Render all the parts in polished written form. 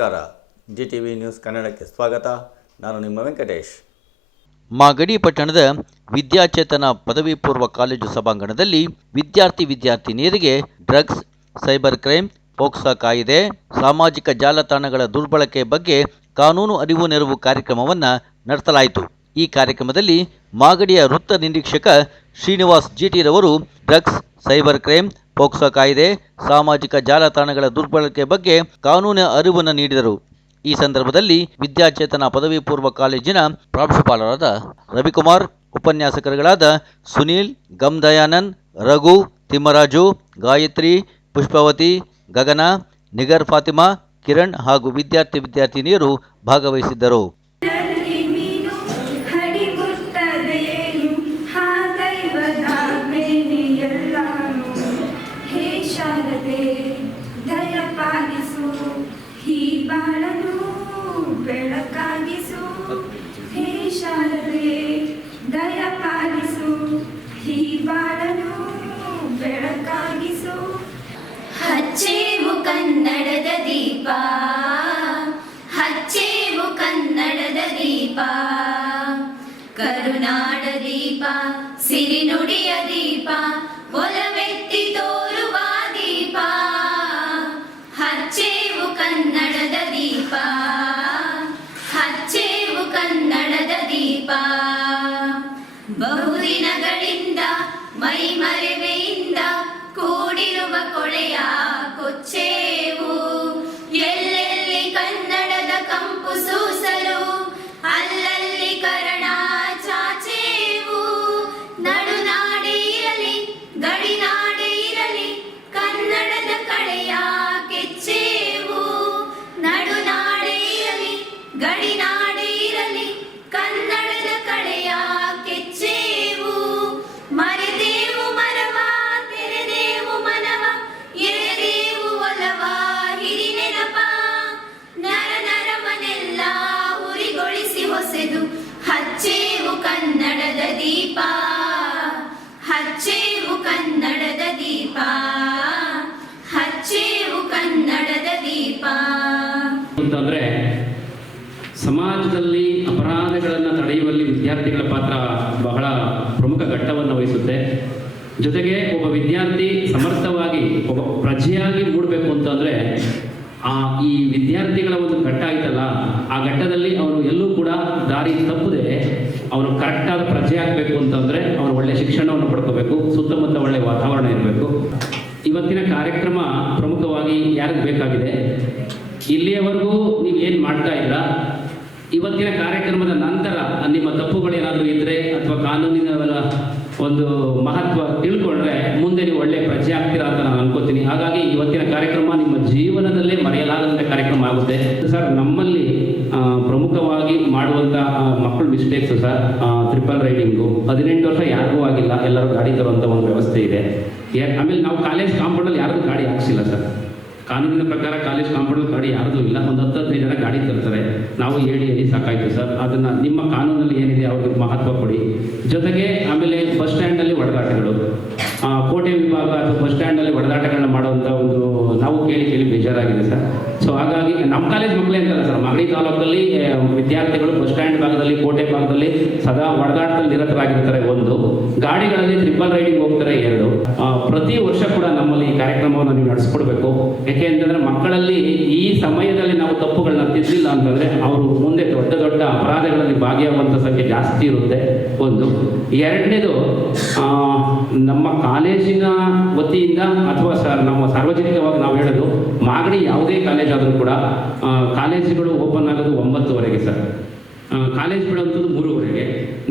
ನಮಸ್ಕಾರ. GTV news ಕನ್ನಡಕ್ಕೆ ಸ್ವಾಗತ. ನಾನು ನಿಮ್ಮ ವೆಂಕಟೇಶ್. ಮಾಗಡಿ ಪಟ್ಟಣದ ವಿದ್ಯಾಚೇತನ ಪದವಿ ಪೂರ್ವ ಕಾಲೇಜು ಸಭಾಂಗಣದಲ್ಲಿ ವಿದ್ಯಾರ್ಥಿನಿಯರಿಗೆ ಡ್ರಗ್ಸ್, ಸೈಬರ್ ಕ್ರೈಮ್, ಪೋಕ್ಸಾ ಕಾಯ್ದೆ, ಸಾಮಾಜಿಕ ಜಾಲತಾಣಗಳ ದುರ್ಬಳಕೆ ಬಗ್ಗೆ ಕಾನೂನು ಅರಿವು ನೆರವು ಕಾರ್ಯಕ್ರಮವನ್ನು ನಡೆಸಲಾಯಿತು. ಈ ಕಾರ್ಯಕ್ರಮದಲ್ಲಿ ಮಾಗಡಿಯ ವೃತ್ತ ನಿರೀಕ್ಷಕ ಶ್ರೀನಿವಾಸ್ ಜಿಟಿ ರವರು ಡ್ರಗ್ಸ್, ಸೈಬರ್ ಕ್ರೈಮ್, ಪೋಕ್ಸಾ ಕಾಯ್ದೆ, ಸಾಮಾಜಿಕ ಜಾಲತಾಣಗಳ ದುರ್ಬಳಕೆ ಬಗ್ಗೆ ಕಾನೂನು ಅರಿವನ್ನು ನೀಡಿದರು. ಈ ಸಂದರ್ಭದಲ್ಲಿ ವಿದ್ಯಾಚೇತನ ಪದವಿ ಪೂರ್ವ ಕಾಲೇಜಿನ ಪ್ರಾಂಶುಪಾಲರಾದ ರವಿಕುಮಾರ್, ಉಪನ್ಯಾಸಕರುಗಳಾದ ಸುನೀಲ್, ಗಮ್ದಯಾನಂದ್, ರಘು, ತಿಮ್ಮರಾಜು, ಗಾಯತ್ರಿ, ಪುಷ್ಪವತಿ, ಗಗನ, ನಿಗರ್ ಫಾತಿಮಾ, ಕಿರಣ್ ಹಾಗೂ ವಿದ್ಯಾರ್ಥಿನಿಯರು ಭಾಗವಹಿಸಿದ್ದರು. ಬೆಳಕಾಗಿಸು ಹೇ ಶಾರದೆ, ದಯ ಪಾಲಿಸು, ಈ ಬಾಳನು ಬೆಳಕಾಗಿಸು. ಹಚ್ಚೇವು ಕನ್ನಡದ ದೀಪ, ಹಚ್ಚೇವು ಕನ್ನಡದ ದೀಪ, ಕರುನಾಡ ದೀಪ, ಸಿರಿನುಡಿಯ ದೀಪ, ಒಲವೆತ್ತಿ ತೋರುವ ದೀಪ. ಹಚ್ಚೇವು ಕನ್ನಡದ ದೀಪ, ಹಚ್ಚೇವು ಕನ್ನಡದ ದೀಪ. ಬಹುದಿನಗಳಿಂದ ಮೈಮರೆವೆಯಿಂದ ಕೂಡಿರುವ ಕೊಳೆಯ ಕೊಚ್ಚೇವು. ಎಲ್ಲೆಲ್ಲಿ ಕನ್ನಡದ ಕಂಪು ಸೂಸಲು ಅಲ್ಲಲ್ಲಿ ಕರಣ ಚಾಚೇವು. ನಡುನಾಡೆ ಇರಲಿ ಗಡಿನಾಡೆ ಇರಲಿ ಕನ್ನಡದ ಕಳೆಯ ಕೆಚ್ಚೇವು. ನಡುನಾಡೆ ಇರಲಿ ಗಡಿನಾಡೆ ಇರಲಿ ಕನ್ನಡದ ಕಳೆಯ ಕೆಚ್ಚೇವು. ಮರೆದೇವು ಮರವ, ತೆರೆದೇವು ಮನವ, ಎರೆದೇವು ಒಲವ, ಹಿರಿ ನೆನಪ. ನರ ನರವನೆಲ್ಲ ಉರಿಗೊಳಿಸಿ ಹೊಸೆದು ಹಚ್ಚೇವು ಕನ್ನಡದ ದೀಪ, ಹಚ್ಚೇವು ಕನ್ನಡದ ದೀಪ, ಹಚ್ಚೇವು ಕನ್ನಡದ ದೀಪ. ಅಂತಂದ್ರೆ ಸಮಾಜದಲ್ಲಿ ಅಪರಾಧಗಳನ್ನು ತಡೆಯುವಲ್ಲಿ ವಿದ್ಯಾರ್ಥಿಗಳ ಪಾತ್ರ ಬಹಳ ಪ್ರಮುಖ ಘಟ್ಟವನ್ನು ವಹಿಸುತ್ತೆ. ಜೊತೆಗೆ ಒಬ್ಬ ವಿದ್ಯಾರ್ಥಿ ಸಮರ್ಥವಾಗಿ ಒಬ್ಬ ಪ್ರಜೆಯಾಗಿ ಮೂಡಬೇಕು ಅಂತಂದರೆ ಈ ವಿದ್ಯಾರ್ಥಿಗಳ ಒಂದು ಘಟ್ಟ ಆಯ್ತಲ್ಲ, ಆ ಘಟ್ಟದಲ್ಲಿ ಅವನು ಎಲ್ಲೂ ಕೂಡ ದಾರಿ ತಪ್ಪದೆ ಅವನು ಕರೆಕ್ಟಾದ ಪ್ರಜೆ ಆಗಬೇಕು ಅಂತಂದರೆ ಅವನು ಒಳ್ಳೆಯ ಶಿಕ್ಷಣವನ್ನು ಪಡ್ಕೋಬೇಕು, ಸುತ್ತಮುತ್ತ ಒಳ್ಳೆಯ ವಾತಾವರಣ ಇರಬೇಕು. ಇವತ್ತಿನ ಕಾರ್ಯಕ್ರಮ ಪ್ರಮುಖವಾಗಿ ಯಾರಿಗೆ ಬೇಕಾಗಿದೆ? ಇಲ್ಲಿಯವರೆಗೂ ನೀವು ಏನು ಮಾಡ್ತಾ ಇಲ್ಲ, ಇವತ್ತಿನ ಕಾರ್ಯಕ್ರಮದ ನಂತರ ನಿಮ್ಮ ತಪ್ಪುಗಳೇನಾದರೂ ಇದ್ದರೆ ಅಥವಾ ಕಾನೂನಿನ ಒಂದು ಮಹತ್ವ ತಿಳ್ಕೊಂಡ್ರೆ ಮುಂದೆ ನೀವು ಒಳ್ಳೆಯ ಪ್ರಜೆ ಆಗ್ತೀರಾ ಅಂತ ನಾನು ಅನ್ಕೋತೀನಿ. ಹಾಗಾಗಿ ಇವತ್ತಿನ ಕಾರ್ಯಕ್ರಮ ನಿಮ್ಮ ಜೀವನದಲ್ಲೇ ಮರೆಯಲಾಗದಂಥ ಕಾರ್ಯಕ್ರಮ ಆಗುತ್ತೆ. ಸರ್, ನಮ್ಮಲ್ಲಿ ಪ್ರಮುಖವಾಗಿ ಮಾಡುವಂಥ ಮಕ್ಕಳು ಮಿಸ್ಟೇಕ್ಸು ಸರ್, ಟ್ರಿಪಲ್ ರೈಡಿಂಗು. 18 ವರ್ಷ ಯಾರಿಗೂ ಆಗಿಲ್ಲ, ಎಲ್ಲರೂ ಗಾಡಿ ತರುವಂಥ ಒಂದು ವ್ಯವಸ್ಥೆ ಇದೆ. ಆಮೇಲೆ ನಾವು ಕಾಲೇಜ್ ಕಾಂಪೌಂಡಲ್ಲಿ ಯಾರಿಗೂ ಗಾಡಿ ಹಾಕ್ಸಿಲ್ಲ ಸರ್. ಕಾನೂನಿನ ಪ್ರಕಾರ ಕಾಲೇಜ್ ಕಾಂಪೌಂಡಲ್ಲಿ ಗಾಡಿ ಯಾರ್ದು ಇಲ್ಲ. ಒಂದು 10-15 ಜನ ಗಾಡಿ ತರ್ತಾರೆ. ನಾವು ಹೇಳಿ ಸಾಕಾಯ್ತು ಸರ್. ಅದನ್ನು ನಿಮ್ಮ ಕಾನೂನಲ್ಲಿ ಏನಿದೆ ಅವ್ರಿಗೆ ಮಹತ್ವ ಕೊಡಿ. ಜೊತೆಗೆ ಆಮೇಲೆ ಬಸ್ ಸ್ಟ್ಯಾಂಡಲ್ಲಿ ಹೊಡೆದಾಟಗಳು, ಕೋಟೆ ವಿಭಾಗ ಅಥವಾ ಬಸ್ ಸ್ಟ್ಯಾಂಡಲ್ಲಿ ಹೊಡೆದಾಟಗಳನ್ನ ಮಾಡುವಂಥ ಒಂದು ನಾವು ಕೇಳಿ ಬೇಜಾರಾಗಿದೆ ಸರ್. ಸೊ ಹಾಗಾಗಿ ನಮ್ಮ ಕಾಲೇಜ್ ಮಕ್ಕಳೇ ಅಂತಲ್ಲ ಸರ್, ಮಾಗಡಿ ತಾಲೂಕಲ್ಲಿ ವಿದ್ಯಾರ್ಥಿಗಳು ಬಸ್ ಸ್ಟ್ಯಾಂಡ್ ಭಾಗದಲ್ಲಿ, ಕೋಟೆ ಭಾಗದಲ್ಲಿ ಸದಾ ಹೊಡೆದಾಟದಲ್ಲಿ ನಿರತರಾಗಿರ್ತಾರೆ. ಒಂದು ಗಾಡಿಗಳಲ್ಲಿ ಟ್ರಿಪಲ್ ರೈಡಿಂಗ್ ಹೋಗ್ತಾರೆ. 2 ಪ್ರತಿ ವರ್ಷ ಕೂಡ ನಮ್ಮಲ್ಲಿ ಈ ಕಾರ್ಯಕ್ರಮವನ್ನು ನೀವು ನಡೆಸ್ಕೊಡ್ಬೇಕು. ಯಾಕೆ ಅಂತಂದ್ರೆ ಮಕ್ಕಳಲ್ಲಿ ಈ ಸಮಯದಲ್ಲಿ ನಾವು ತಪ್ಪುಗಳನ್ನ ತಿದ್ದಿಲ್ಲ ಅಂತಂದ್ರೆ ಅವರು ಮುಂದೆ ದೊಡ್ಡ ದೊಡ್ಡ ಅಪರಾಧಗಳಲ್ಲಿ ಭಾಗಿಯಾಗುವಂಥ ಸಂಖ್ಯೆ ಜಾಸ್ತಿ ಇರುತ್ತೆ. ಒಂದು. 2ನೇದು, ನಮ್ಮ ಕಾಲೇಜಿನ ವತಿಯಿಂದ ಅಥವಾ ನಮ್ಮ ಸಾರ್ವಜನಿಕವಾಗಿ ನಾವು ಹೇಳೋದು, ಮಾಗಡಿ ಯಾವುದೇ ಕಾಲೇಜ್ ಆದರೂ ಕೂಡ ಕಾಲೇಜುಗಳು ಓಪನ್ ಆಗೋದು 9ವರೆಗೆ ಸರ್. ಕಾಲೇಜ್ ಬಿಡುವಂಥದ್ದು 3ವರೆಗೆ.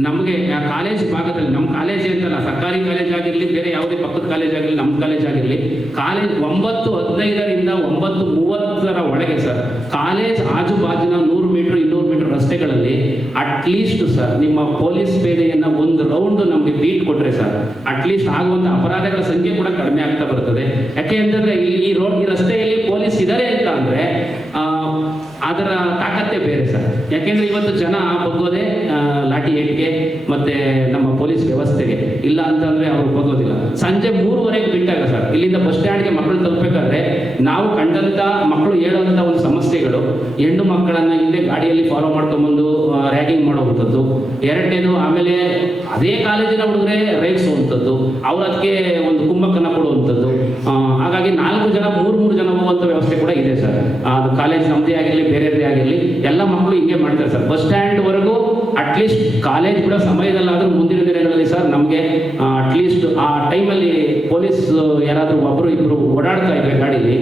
ನಮಗೆ ಆ ಕಾಲೇಜ್ ಭಾಗದಲ್ಲಿ, ನಮ್ಮ ಕಾಲೇಜ್ ಅಂತಲ್ಲ, ಸರ್ಕಾರಿ ಕಾಲೇಜ್ ಆಗಿರಲಿ, ಬೇರೆ ಯಾವುದೇ ಪಕ್ಕದ ಕಾಲೇಜ್ ಆಗಿರಲಿ, ನಮ್ಮ ಕಾಲೇಜ್ ಆಗಿರಲಿ, ಕಾಲೇಜ್ 9:15ರಿಂದ 9:30 ಒಳಗೆ ಸರ್, ಕಾಲೇಜ್ ಆಜುಬಾಜಿನ 100 ಮೀಟರ್ 200 ಮೀಟರ್ ರಸ್ತೆಗಳಲ್ಲಿ ಅಟ್ಲೀಸ್ಟ್ ಸರ್ ನಿಮ್ಮ ಪೊಲೀಸ್ ಪೇದೆಯನ್ನು ಒಂದು ರೌಂಡ್ ನಮಗೆ ಬೀಟ್ ಕೊಟ್ಟರೆ ಸರ್, ಅಟ್ಲೀಸ್ಟ್ ಆಗುವಂಥ ಅಪರಾಧಗಳ ಸಂಖ್ಯೆ ಕೂಡ ಕಡಿಮೆ ಆಗ್ತಾ ಬರ್ತದೆ. ಯಾಕೆ ಅಂತಂದರೆ ಈ ರಸ್ತೆಯಲ್ಲಿ ಪೊಲೀಸ್ ಇದ್ದಾರೆ ಅಂತ ಅಂದರೆ ಅದರ ತಾಕತ್ತೆ ಬೇರೆ ಸರ್. ಯಾಕೆಂದರೆ ಇವತ್ತು ಜನ ಬಗ್ಗೋದೆ ಲಾಠಿ ಏಟಿಗೆ ಮತ್ತು ನಮ್ಮ ಪೊಲೀಸ್ ವ್ಯವಸ್ಥೆಗೆ. ಇಲ್ಲ ಅಂತಂದರೆ ಅವರು ಬಗ್ಗೋದಿಲ್ಲ. ಸಂಜೆ 3ವರೆಗೆ ಬಿಟ್ಟ ನಡೀತಾ ಇಲ್ಲ ಸರ್. ಇಲ್ಲಿಂದ ಬಸ್ ಸ್ಟ್ಯಾಂಡ್ಗೆ ಮಕ್ಕಳು ತಲುಪಬೇಕಾದ್ರೆ ನಾವು ಕಂಡಂತ ಮಕ್ಕಳು ಹೇಳುವಂತ ಒಂದು ಸಮಸ್ಯೆಗಳು, ಹೆಣ್ಣು ಮಕ್ಕಳನ್ನ ಹಿಂದೆ ಗಾಡಿಯಲ್ಲಿ ಫಾಲೋ ಮಾಡ್ಕೊಂಡ್ಬಂದು ರ್ಯಾಗಿಂಗ್ ಮಾಡುವಂಥದ್ದು. ಎರಡನೇದು, ಆಮೇಲೆ ಅದೇ ಕಾಲೇಜಿನ ಹುಡುಗರೆ ರೇಗಿಸುವಂಥದ್ದು, ಅವ್ರು ಅದಕ್ಕೆ ಒಂದು ಕುಮ್ಮಕ್ಕನ್ನ ಕೊಡುವಂಥದ್ದು. ಹಾಗಾಗಿ 4 ಜನ 3 ಜನ ಹೋಗುವಂಥ ವ್ಯವಸ್ಥೆ ಕೂಡ ಇದೆ ಸರ್. ಅದು ಕಾಲೇಜ್ ನಮ್ಮದೇ ಆಗಿರಲಿ ಬೇರೆಯದೇ ಆಗಿರಲಿ ಎಲ್ಲ ಮಕ್ಕಳು ಹಿಂಗೆ ಮಾಡ್ತಾರೆ ಸರ್. ಬಸ್ ಸ್ಟ್ಯಾಂಡ್ವರೆಗೂ ಅಟ್ಲೀಸ್ಟ್ ಕಾಲೇಜ್ ಕೂಡ ಸಮಯದಲ್ಲಾದರೂ ಮುಂದಿನ ದಿನಗಳಲ್ಲಿ ಸರ್ ನಮಗೆ ಅಟ್ಲೀಸ್ಟ್ ಆ ಟೈಮಲ್ಲಿ ಪೊಲೀಸ್ ಯಾರಾದರೂ ಒಬ್ಬರು ಇಬ್ಬರು ಓಡಾಡ್ತಾ ಇದ್ರೆ ಗಾಡೀಲಿ